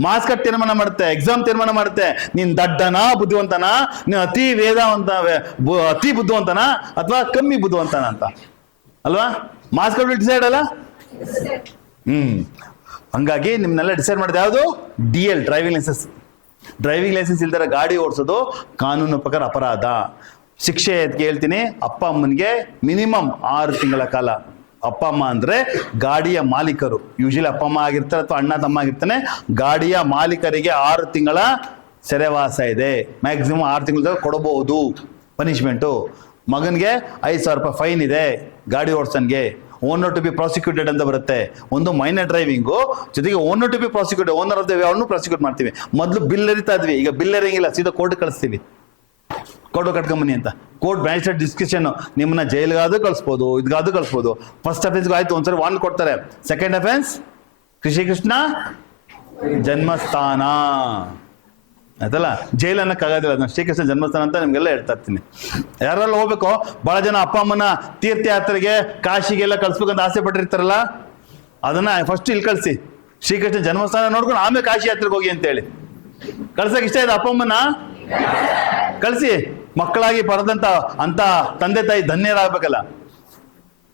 ಮಾರ್ಕ್ಸ್ ಕಾರ್ಡ್ ತೀರ್ಮಾನ ಮಾಡುತ್ತೆ, ಎಕ್ಸಾಮ್ ತೀರ್ಮಾನ ಮಾಡುತ್ತೆ. ನೀನ್ ದಡ್ಡನಾ ಬುದ್ಧಿವಂತನ, ನೀನು ಅತಿ ಅತಿ ಬುದ್ಧಿವಂತನ ಅಥವಾ ಕಮ್ಮಿ ಬುದ್ಧಿವಂತನ ಅಂತ ಅಲ್ವಾ? ಮಾರ್ಕ್ಸ್ ಕಾರ್ಡ್ ಡಿಸೈಡ್ ಅಲ್ಲ. ಹಂಗಾಗಿ ನಿಮ್ನೆಲ್ಲ ಡಿಸೈಡ್ ಮಾಡಿದೆ ಯಾವುದು? DL, driving licence. Driving licence ಇಲ್ದರ ಗಾಡಿ ಓಡಿಸೋದು ಕಾನೂನು ಪ್ರಕಾರ ಅಪರಾಧ. ಶಿಕ್ಷೆ ಎತ್ಗೆ ಹೇಳ್ತೀನಿ, ಅಪ್ಪ ಅಮ್ಮನಿಗೆ ಮಿನಿಮಮ್ 6 ತಿಂಗಳ ಕಾಲ. ಅಪ್ಪ ಅಮ್ಮ ಅಂದ್ರೆ ಗಾಡಿಯ ಮಾಲೀಕರು, ಯೂಶಲಿ ಅಪ್ಪ ಅಮ್ಮ ಆಗಿರ್ತಾರೆ ಅಥವಾ ಅಣ್ಣ ತಮ್ಮ ಆಗಿರ್ತಾನೆ. ಗಾಡಿಯ ಮಾಲೀಕರಿಗೆ 6 ತಿಂಗಳ ಸೆರೆವಾಸ ಇದೆ. ಮ್ಯಾಕ್ಸಿಮಮ್ 6 ತಿಂಗಳ ಕೊಡಬಹುದು ಪನಿಷ್ಮೆಂಟು. ಮಗನಿಗೆ 5,000 ರೂಪಾಯಿ ಫೈನ್ ಇದೆ ಗಾಡಿ ಓಡಿಸನ್ಗೆ. ಓನರ್ ಟು ಬಿ ಪ್ರಾಸಿಕ್ಯೂಟೆಡ್ ಅಂತ ಬರುತ್ತೆ. ಒಂದು ಮೈನರ್ ಡ್ರೈವಿಂಗು ಜೊತೆಗೆ owner to be prosecuted, owner of the ವೆ ಅವ್ರನ್ನೂ ಪ್ರಾಸಿಕ್ಯೂಟ್ ಮಾಡ್ತೀವಿ. ಮೊದಲು ಬಿಲ್ ಎರಿತಾ ಇದ್ವಿ, ಈಗ ಬಿಲ್ ಎರಿಂಗಿಲ್ಲ, ಸೀದಾ ಕೋರ್ಟ್ ಕಳಿಸ್ತೀವಿ. ಕೋರ್ಟ್ ಕಟ್ಕೊಂಬನಿ ಅಂತ ಕೋರ್ಟ್ ಮ್ಯಾಜಿಸ್ಟ್ರೇಟ್ ಡಿಸ್ಕಷನ್, ನಿಮ್ಮನ್ನ ಜೈಲ್ಗಾದ್ರೂ ಕಳಿಸ್ಬೋದು, ಇದ್ಗಾದ್ರೂ ಕಳಿಸ್ಬೋದು. ಫಸ್ಟ್ ಅಫೆನ್ಸ್ಗೂ ಆಯ್ತು, ಒಂದ್ಸರಿ ವಾರ್ನ್ ಕೊಡ್ತಾರೆ. ಸೆಕೆಂಡ್ ಅಫೆನ್ಸ್ ಶ್ರೀಕೃಷ್ಣ ಜನ್ಮಸ್ಥಾನ ಆಯ್ತಲ್ಲ, ಜೈಲ್ ಅನ್ನಕ್ಕಾಗೋದಿಲ್ಲ, ನಾನು ಶ್ರೀಕೃಷ್ಣ ಜನ್ಮಸ್ಥಾನ ಅಂತ ನಿಮ್ಗೆಲ್ಲ ಹೇಳ್ತಾ ಇರ್ತೀನಿ. ಯಾರೆಲ್ಲ ಹೋಗ್ಬೇಕು, ಬಹಳ ಜನ ಅಪ್ಪ ಅಮ್ಮನ ತೀರ್ಥಯಾತ್ರೆಗೆ ಕಾಶಿಗೆಲ್ಲ ಕಳ್ಸ್ಬೇಕಂತ ಆಸೆ ಪಟ್ಟಿರ್ತಾರಲ್ಲ, ಅದನ್ನ ಫಸ್ಟ್ ಇಲ್ಲಿ ಕಳಿಸಿ, ಶ್ರೀಕೃಷ್ಣ ಜನ್ಮಸ್ಥಾನ ನೋಡ್ಕೊಂಡು ಆಮೇಲೆ ಕಾಶಿ ಯಾತ್ರೆಗೆ ಹೋಗಿ ಅಂತೇಳಿ ಕಳ್ಸಕ್ ಇಷ್ಟ ಇದೆ. ಅಪ್ಪ ಅಮ್ಮನ ಕಳಿಸಿ, ಮಕ್ಕಳಾಗಿ ಪಡೆದಂತ ಅಂತ ತಂದೆ ತಾಯಿ ಧನ್ಯರಾಗಬೇಕಲ್ಲ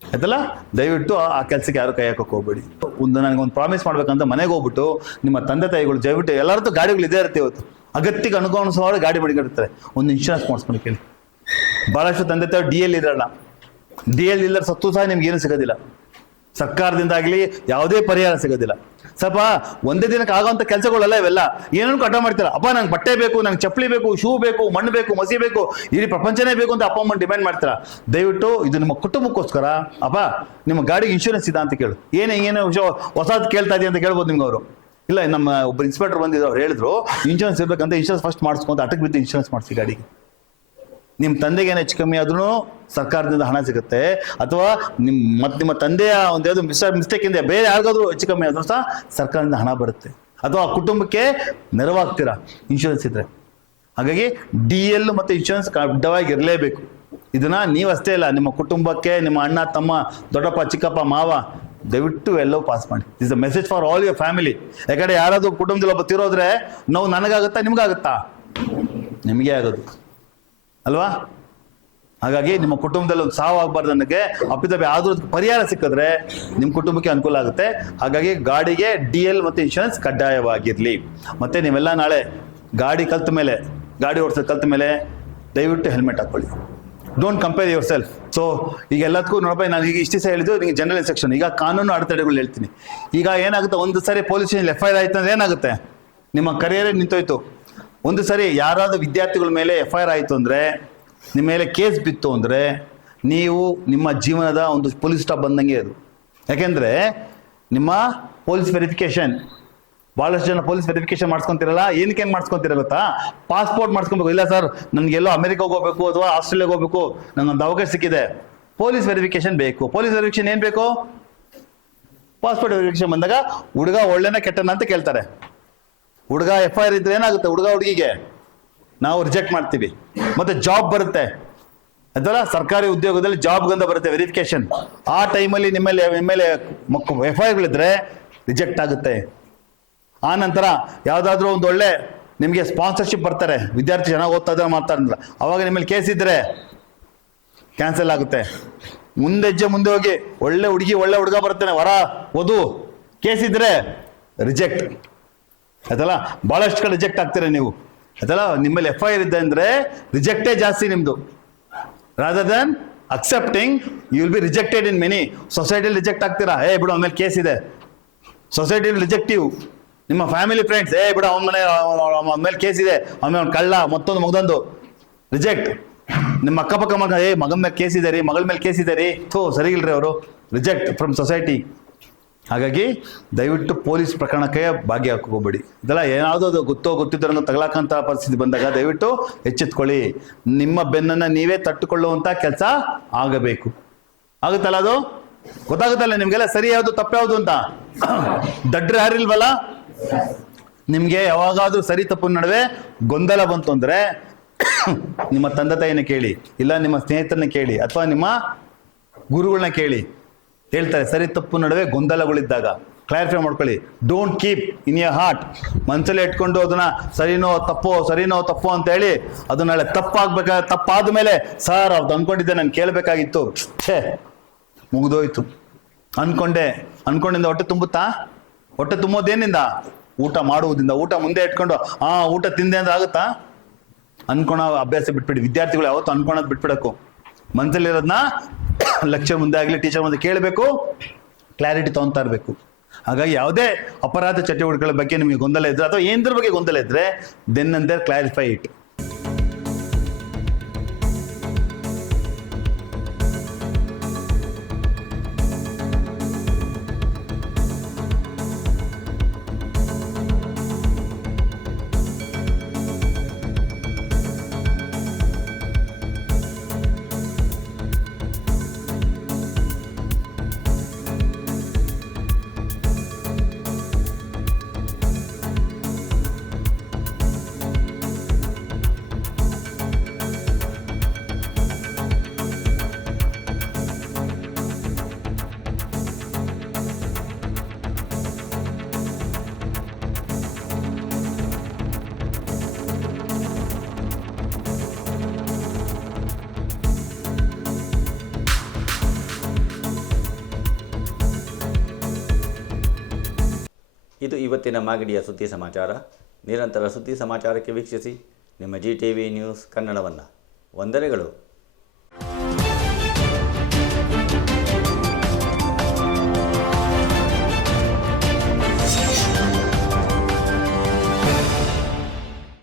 ಆಯ್ತಲ್ಲ. ದಯವಿಟ್ಟು ಆ ಕೆಲಸಕ್ಕೆ ಯಾರು ಕೈ ಹಾಕಕ್ಕೆ ಹೋಗ್ಬೇಡಿ. ನನಗೊಂದು ಪ್ರಾಮಿಸ್ ಮಾಡ್ಬೇಕಂತ ಮನೆಗೆ ಹೋಗ್ಬಿಟ್ಟು ನಿಮ್ಮ ತಂದೆ ತಾಯಿಗಳು ದಯವಿಟ್ಟು, ಎಲ್ಲರದ್ದು ಗಾಡಿಗಳು ಇದೇ ಇರುತ್ತೆ ಇವತ್ತು, ಅಗತ್ಯಕ್ಕೆ ಅನುಗುಣವಾಗಿ ಗಾಡಿ ಮಡಿಕೊಂಡಿರ್ತಾರೆ, ಒಂದು ಇನ್ಶೂರೆನ್ಸ್ ಮಾಡಿಸ್ಕೊಂಡು ಕೇಳಿ. ಬಹಳಷ್ಟು ತಂದೆ ತಾಯಿ DL ಇರಲ್ಲ, DL ಇಲ್ಲದ ಸತ್ತು ಸಹ ನಿಮ್ಗೆ ಏನು ಸಿಗೋದಿಲ್ಲ, ಸರ್ಕಾರದಿಂದಾಗ್ಲಿ ಯಾವುದೇ ಪರಿಹಾರ ಸಿಗೋದಿಲ್ಲ. ಸ್ವಲ್ಪ ಒಂದೇ ದಿನಕ್ಕೆ ಆಗೋಂಥ ಕೆಲಸಗಳೆಲ್ಲ ಇವೆಲ್ಲ. ಏನೇನು ಕಟ ಮಾಡ್ತೀರ, ಅಪ್ಪ ನಂಗೆ ಬಟ್ಟೆ ಬೇಕು, ನಂಗೆ ಚಪ್ಪಲಿ ಬೇಕು, ಶೂ ಬೇಕು, ಮಣ್ಣು ಬೇಕು, ಮಸಿ ಬೇಕು, ಇಡೀ ಪ್ರಪಂಚನೇ ಬೇಕು ಅಂತ ಅಪ್ಪ ಅಮ್ಮನ ಡಿಮ್ಯಾಂಡ್ ಮಾಡ್ತೀರಾ. ದಯವಿಟ್ಟು ಇದು ನಿಮ್ಮ ಕುಟುಂಬಕ್ಕೋಸ್ಕರ, ಅಪ್ಪ ನಿಮ್ಮ ಗಾಡಿಗೆ ಇನ್ಶೂರೆನ್ಸ್ ಇದೆ ಅಂತ ಕೇಳು. ಏನೇನು ಹೊಸದು ಕೇಳ್ತಾ ಇದೆಯಾ ಅಂತ ಕೇಳ್ಬೋದು ನಿಮ್ಗೆ ಅವರು. ಇಲ್ಲ, ನಮ್ಮ ಒಬ್ಬ ಇನ್ಸ್ಪೆಕ್ಟರ್ ಬಂದಿದ್ರು, ಅವ್ರು ಹೇಳಿದ್ರು ಇನ್ಶೂರೆನ್ಸ್ ಇರ್ಬೇಕಂತ, ಇನ್ಶೂರೆನ್ಸ್ ಫಸ್ಟ್ ಮಾಡಿಸ್ಕೊಂತ ಅಟಕ್ ಬಿದ್ದು ಇನ್ಶೂರೆನ್ಸ್ ಮಾಡಿಸಿ ಗಾಡಿಗೆ. ನಿಮ್ಮ ತಂದೆಗೆ ಏನು ಹೆಚ್ಚು ಕಮ್ಮಿ ಆದ್ರೂ ಸರ್ಕಾರದಿಂದ ಹಣ ಸಿಗುತ್ತೆ, ಅಥವಾ ನಿಮ್ಮ ತಂದೆಯ ಒಂದು ಯಾವುದು ಮಿಸ್ಟೇಕ್ ಇಂದ ಬೇರೆ ಯಾರಿಗಾದ್ರೂ ಹೆಚ್ಚು ಕಮ್ಮಿ ಆದ್ರೂ ಸಹ ಸರ್ಕಾರದಿಂದ ಹಣ ಬರುತ್ತೆ, ಅಥವಾ ಕುಟುಂಬಕ್ಕೆ ನೆರವಾಗ್ತೀರಾ ಇನ್ಶೂರೆನ್ಸ್ ಇದ್ರೆ. ಹಾಗಾಗಿ DL ಮತ್ತು ಇನ್ಶೂರೆನ್ಸ್ ಕಡ್ಡಾಯವಾಗಿ ಇರಲೇಬೇಕು. ಇದನ್ನ ನೀವಷ್ಟೇ ಇಲ್ಲ, ನಿಮ್ಮ ಕುಟುಂಬಕ್ಕೆ, ನಿಮ್ಮ ಅಣ್ಣ ತಮ್ಮ, ದೊಡ್ಡಪ್ಪ ಚಿಕ್ಕಪ್ಪ ಮಾವ, ದಯವಿಟ್ಟು ಎಲ್ಲವೂ ಪಾಸ್ ಮಾಡಿ. Is a message for all your family. ಯಾಕಂದ್ರೆ ಯಾರಾದ್ರೂ ಕುಟುಂಬದಲ್ಲಿ ಒಬ್ಬ ತೀರೋದ್ರೆ ನೋವು ನನಗಾಗುತ್ತಾ ನಿಮ್ಗಾಗುತ್ತಾ? ನಿಮಗೆ ಆಗೋದು ಅಲ್ವಾ? ಹಾಗಾಗಿ ನಿಮ್ಮ ಕುಟುಂಬದಲ್ಲಿ ಒಂದು ಸಾವು ಆಗಬಾರ್ದು, ನನಗೆ ಅಪ್ಪಿತಪ್ಪಿ ಆದ್ರೂ ಪರಿಹಾರ ಸಿಕ್ಕಿದ್ರೆ ನಿಮ್ಮ ಕುಟುಂಬಕ್ಕೆ ಅನುಕೂಲ ಆಗುತ್ತೆ. ಹಾಗಾಗಿ ಗಾಡಿಗೆ DL ಮತ್ತು ಇನ್ಶೂರೆನ್ಸ್ ಕಡ್ಡಾಯವಾಗಿರಲಿ. ಮತ್ತೆ ನೀವೆಲ್ಲ ನಾಳೆ ಗಾಡಿ ಓಡಿಸೋದು ಕಲ್ತ ಮೇಲೆ ದಯವಿಟ್ಟು ಹೆಲ್ಮೆಟ್ ಹಾಕೊಳ್ಳಿ. Don't compare your self. So ಈಗ ಎಲ್ಲದಕ್ಕೂ ನೋಡಪ್ಪ, ನಾನು ಈಗ ಇಷ್ಟು ದಿವಸ ಹೇಳಿದ್ದು ನಿಮಗೆ ಜನರಲ್ ಇನ್ಸ್ಟ್ರಕ್ಷನ್. ಈಗ ಕಾನೂನು ಅಡೆತಡೆಗಳು ಹೇಳ್ತೀನಿ. ಈಗ ಏನಾಗುತ್ತೆ, ಒಂದು ಸರಿ ಪೊಲೀಸ್ ಸ್ಟೇಷನ್ FIR ಆಯ್ತು ಅಂದ್ರೆ ಏನಾಗುತ್ತೆ, ನಿಮ್ಮ ಕರಿಯರೇ ನಿಂತೋಯ್ತು. ಒಂದು ಸರಿ ಯಾರಾದ್ರೂ ವಿದ್ಯಾರ್ಥಿಗಳ ಮೇಲೆ FIR ಆಯಿತು ಅಂದರೆ, ನಿಮ್ಮ ಮೇಲೆ ಕೇಸ್ ಬಿತ್ತು ಅಂದರೆ, ನೀವು ನಿಮ್ಮ ಜೀವನದ ಒಂದು ಪೊಲೀಸ್ ಸ್ಟಾಪ್ ಬಂದಂಗೆ ಅದು. ಯಾಕೆಂದರೆ ನಿಮ್ಮ ಪೊಲೀಸ್ ವೆರಿಫಿಕೇಶನ್, ಭಾಳಷ್ಟು ಜನ ಪೊಲೀಸ್ ವೆರಿಫಿಕೇಶನ್ ಮಾಡಿಸ್ಕೊಂತಿರಲ್ಲ. ಏನಕ್ಕೆ ಮಾಡಿಸ್ಕೊಂತಿರ ಗೊತ್ತಾ? ಪಾಸ್ಪೋರ್ಟ್ ಮಾಡಿಸ್ಕೊಬೇಕು. ಇಲ್ಲ ಸರ್, ನನಗೆಲ್ಲೋ ಅಮೆರಿಕಾಗೆ ಹೋಗ್ಬೇಕು ಅಥವಾ ಆಸ್ಟ್ರೇಲಿಯಾಗೆ ಹೋಗ್ಬೇಕು, ನನಗೊಂದು ಅವಕಾಶ ಸಿಕ್ಕಿದೆ, ಪೊಲೀಸ್ ವೆರಿಫಿಕೇಶನ್ ಬೇಕು. ಪೊಲೀಸ್ ವೆರಿಫಿಕೇಶನ್ ಏನು ಬೇಕು? ಪಾಸ್ಪೋರ್ಟ್ ವೆರಿಫಿಕೇಶನ್ ಬಂದಾಗ ಹುಡುಗ ಒಳ್ಳೆನ ಕೆಟ್ಟನ ಅಂತ ಕೇಳ್ತಾರೆ. ಹುಡುಗ FIR ಇದ್ರೆ ಏನಾಗುತ್ತೆ, ಹುಡುಗಿಗೆ ನಾವು ರಿಜೆಕ್ಟ್ ಮಾಡ್ತೀವಿ. ಮತ್ತೆ ಜಾಬ್ ಬರುತ್ತೆ ಅದಲ್ಲ, ಸರ್ಕಾರಿ ಉದ್ಯೋಗದಲ್ಲಿ ಜಾಬ್ಗಂತ ಬರುತ್ತೆ ವೆರಿಫಿಕೇಶನ್. ಆ ಟೈಮಲ್ಲಿ ನಿಮ್ಮ ಮೇಲೆ FIRಗಳಿದ್ರೆ ರಿಜೆಕ್ಟ್ ಆಗುತ್ತೆ. ಆ ನಂತರ ಯಾವುದಾದ್ರೂ ಒಂದು ಒಳ್ಳೆ ನಿಮಗೆ ಸ್ಪಾನ್ಸರ್ಶಿಪ್ ಬರ್ತಾರೆ, ವಿದ್ಯಾರ್ಥಿ ಚೆನ್ನಾಗಿ ಓದ್ತಾ ಇದ್ದಾರೆ ಮಾಡ್ತಾರೆ, ಅವಾಗ ನಿಮ್ಮಲ್ಲಿ ಕೇಸ್ ಇದ್ರೆ ಕ್ಯಾನ್ಸಲ್ ಆಗುತ್ತೆ. ಹೆಜ್ಜೆ ಮುಂದೆ ಹೋಗಿ ಒಳ್ಳೆ ಹುಡುಗ ಬರ್ತಾನೆ, ವರ ವಧು, ಕೇಸ್ ಇದ್ರೆ ರಿಜೆಕ್ಟ್ ಆಯ್ತಲ್ಲ. ಭಾಳಷ್ಟು ಕಡೆ ರಿಜೆಕ್ಟ್ ಆಗ್ತೀರ ನೀವು ಆಯ್ತಲ್ಲ. ನಿಮ್ಮಲ್ಲಿ FIR ಇದೆ ಅಂದ್ರೆ ರಿಜೆಕ್ಟೇ ಜಾಸ್ತಿ ನಿಮ್ದು. Rather than accepting you will be rejected in many. ಸೊಸೈಟಿಲಿ ರಿಜೆಕ್ಟ್ ಆಗ್ತೀರಾ, ಬಿಡು ಆಮೇಲೆ ಕೇಸ್ ಇದೆ. ಸೊಸೈಟಿಲಿ ರಿಜೆಕ್ಟಿವ್. ನಿಮ್ಮ ಫ್ಯಾಮಿಲಿ ಫ್ರೆಂಡ್ಸ್, ಬಿಡು ಅವನ ಮೇಲೆ ಕೇಸ್ ಇದೆ, ಆಮೇಲೆ ಅವ್ನು ಕಳ್ಳ, ಮತ್ತೊಂದು ಮಗದೊಂದು, ರಿಜೆಕ್ಟ್. ನಿಮ್ಮ ಅಕ್ಕಪಕ್ಕ ಮಗನ ಮೇಲೆ ಕೇಸ್ ಇದೆ ರೀ, ಮಗಳ ಮೇಲೆ ಕೇಸ್ ಇದೆ ರೀ, ಸರಿ ಇಲ್ರಿ ಅವರು, ರಿಜೆಕ್ಟ್ ಫ್ರಮ್ ಸೊಸೈಟಿ. ಹಾಗಾಗಿ ದಯವಿಟ್ಟು ಪೊಲೀಸ್ ಪ್ರಕರಣಕ್ಕೆ ಭಾಗಿಯಾಕೋಬೇಡಿ. ಇದೆಲ್ಲ ಏನಾದರೂ ಅದು ಗೊತ್ತಿದ್ದರಂಗ ತಗಲಾಕಂತ ಪರಿಸ್ಥಿತಿ ಬಂದಾಗ ದಯವಿಟ್ಟು ಎಚ್ಚೆತ್ಕೊಳ್ಳಿ. ನಿಮ್ಮ ಬೆನ್ನನ್ನು ನೀವೇ ತಟ್ಟುಕೊಳ್ಳುವಂಥ ಕೆಲಸ ಆಗಬೇಕು. ಆಗುತ್ತಲ್ಲ, ಅದು ಗೊತ್ತಾಗುತ್ತಲ್ಲ ನಿಮ್ಗೆಲ್ಲ, ಸರಿ ಯಾವುದು ತಪ್ಪು ಯಾವುದು ಅಂತ. ದಡ್ಡ್ರೆ ಯಾರಿಲ್ವಲ್ಲ, ನಿಮ್ಗೆ ಯಾವಾಗಾದ್ರೂ ಸರಿ ತಪ್ಪು ನಡುವೆ ಗೊಂದಲ ಬಂತು ಅಂದ್ರೆ ನಿಮ್ಮ ತಂದೆ ತಾಯಿನ ಕೇಳಿ, ಇಲ್ಲ ನಿಮ್ಮ ಸ್ನೇಹಿತರನ್ನ ಕೇಳಿ, ಅಥವಾ ನಿಮ್ಮ ಗುರುಗಳನ್ನ ಕೇಳಿ. ಹೇಳ್ತಾರೆ ಸರಿ ತಪ್ಪು ನಡುವೆ ಗೊಂದಲಗಳಿದ್ದಾಗ ಕ್ಲಾರಿಫೈ ಮಾಡ್ಕೊಳ್ಳಿ. Don't keep in your heart. ಮನಸ್ಸಲ್ಲಿ ಇಟ್ಕೊಂಡು ಅದನ್ನ ಸರಿನೋ ತಪ್ಪೋ ಅಂತ ಹೇಳಿ ಅದು ನಾಳೆ ತಪ್ಪಾದ ಮೇಲೆ ಸರ್ ಅವ್ದು ಅನ್ಕೊಂಡಿದ್ದೆ ನಾನು ಕೇಳಬೇಕಾಗಿತ್ತು, ಮುಗಿದೋಯ್ತು. ಅನ್ಕೊಂಡಿಂದ ಹೊಟ್ಟೆ ತುಂಬುತ್ತಾ? ಹೊಟ್ಟೆ ತುಂಬೋದೇನಿಂದ? ಊಟ ಮಾಡುವುದಿಂದ. ಊಟ ಮುಂದೆ ಇಟ್ಕೊಂಡು ಊಟ ತಿಂದೆ ಅಂತ ಆಗುತ್ತಾ? ಅನ್ಕೊಳೋ ಅಭ್ಯಾಸ ಬಿಟ್ಬಿಡಿ. ವಿದ್ಯಾರ್ಥಿಗಳು ಯಾವತ್ತು ಅನ್ಕೊಳೋದು ಬಿಟ್ಬಿಡಕು. ಮನಸ್ಸಲ್ಲಿರೋದನ್ನ ಲೆಕ್ಚರ್ ಮುಂದೆ ಆಗಲಿ ಟೀಚರ್ ಮುಂದೆ ಕೇಳಬೇಕು, ಕ್ಲಾರಿಟಿ ತಗೊಂತಾ ಇರಬೇಕು. ಹಾಗಾಗಿ ಯಾವುದೇ ಅಪರಾಧ ಚಟುವಟಿಕೆಗಳ ಬಗ್ಗೆ ನಿಮಗೆ ಗೊಂದಲ ಇದ್ರೆ ಅಥವಾ ಏನದ್ರ ಬಗ್ಗೆ ಗೊಂದಲ ಇದ್ರೆ then and there clarify it. ಇವತ್ತಿನ ಮಾಗಡಿಯ ಸುದ್ದಿ ಸಮಾಚಾರ. ನಿರಂತರ ಸುದ್ದಿ ಸಮಾಚಾರಕ್ಕೆ ವೀಕ್ಷಿಸಿ ನಿಮ್ಮ GTV ನ್ಯೂಸ್ ಕನ್ನಡವನ್ನು. ವಂದನೆಗಳು.